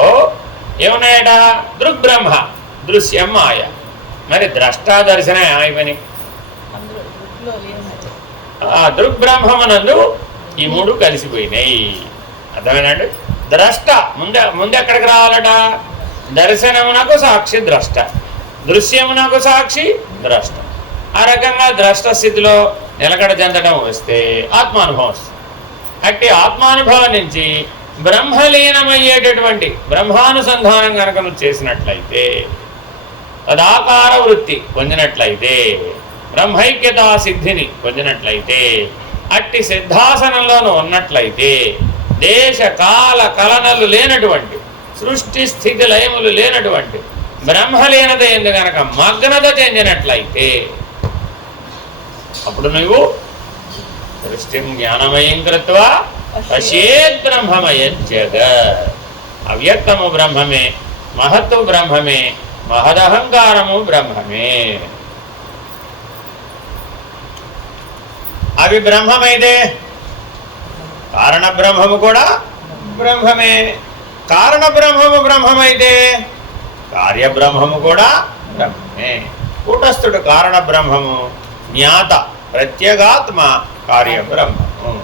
ఏమున్నాయట? దృగ్బ్రహ్మ, దృశ్యం మాయ. మరి ద్రష్ట, దర్శనం ఏమైపోయినాయి? దృగ్బ్రహ్మమునందు ఈ 3 కలిసిపోయినాయి. అర్థమేనండి? ద్రష్ట ముందు ఎక్కడికి రావాలట? దర్శనమునకు సాక్షి ద్రష్ట, దృశ్యమునకు సాక్షి ద్రష్ట. ఆ రకంగా ద్రష్ట స్థితిలో నిలకడ చెందడం వస్తే ఆత్మానుభవం వస్తుంది. అట్టి ఆత్మానుభవం నుంచి బ్రహ్మలీనమయ్యేటటువంటి బ్రహ్మానుసంధానం కనుక నువ్వు చేసినట్లయితే, తదాకార వృత్తి పొందినట్లయితే, బ్రహ్మైక్యతా సిద్ధిని పొందినట్లయితే, అట్టి సిద్ధాసనంలోనూ ఉన్నట్లయితే, దేశ కాల కలనలు లేనటువంటి, సృష్టి స్థితి లయములు లేనటువంటి బ్రహ్మలీనత ఎందు కనుక మగ్నత చెందినట్లయితే అప్పుడు నువ్వు దృష్టిం జ్ఞానమయం కృత్వా పశ్యేద్ బ్రహ్మమయం జగత్. అవ్యక్తము బ్రహ్మమే, మహత్తు బ్రహ్మమే, మహదహంకారము బ్రహ్మమే. అవి బ్రహ్మమైతే కారణ బ్రహ్మము కూడా బ్రహ్మమే. కారణ బ్రహ్మము బ్రహ్మమైతే కార్యబ్రహ్మము కూడా బ్రహ్మమే. కూటస్థుడు కారణ బ్రహ్మము, జ్ఞాత ప్రత్యేగాత్మ కార్యబ్రహ్మము.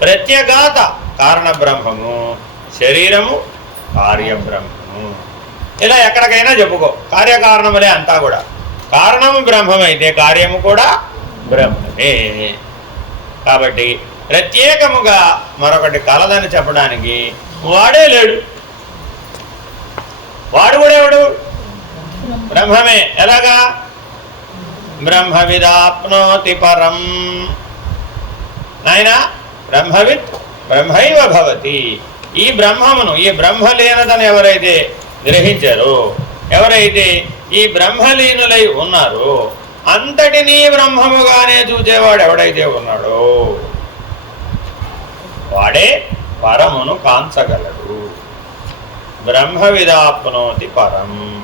ప్రత్యేగాత కారణబ్రహ్మము, శరీరము కార్యబ్రహ్మము. ఇలా ఎక్కడికైనా చెప్పుకో, కార్యకారణములే అంతా కూడా. కారణము బ్రహ్మమైతే కార్యము కూడా బ్రహ్మమే. కాబట్టి ప్రత్యేకముగా మరొకటి కలదని చెప్పడానికి వాడే లేడు. వాడు కూడా ఎవడు? బ్రహ్మమే. ఎలాగా? బ్రహ్మవిదాప్నోతి పరం. నాయన బ్రహ్మవిత్ బ్రహ్మైవ భవతి. ఈ బ్రహ్మమును, ఈ బ్రహ్మలీనతను ఎవరైతే గ్రహించారో, ఎవరైతే ఈ బ్రహ్మలీనులై ఉన్నారో, అంతటినీ బ్రహ్మముగానే చూచేవాడు ఎవడైతే ఉన్నాడో వాడే పరమును కాంచగలడు. బ్రహ్మవిదాప్నోతి పరం.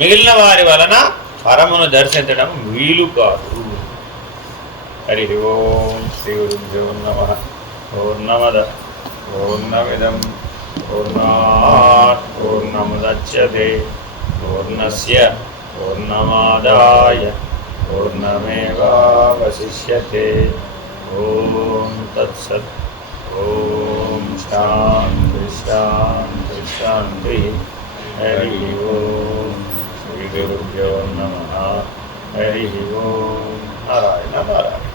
మిగిలిన వారి వలన పరమును దర్శించడం వీలు కాదు. హరి ఓం శ్రీ గురుభ్యో నమః. పూర్ణమద పూర్ణమిదం పూర్ణాత్ పూర్ణముదచ్యతే పూర్ణస్య పూర్ణమాదాయ పూర్ణమేవావశిష్యతే. ఓం తత్సత్. ఓం శాంతి శాంతి శాంతి. హరి ఓం శ్రీ గురుభ్యో నమః. హరి ఓం. నారాయణ నారాయణ.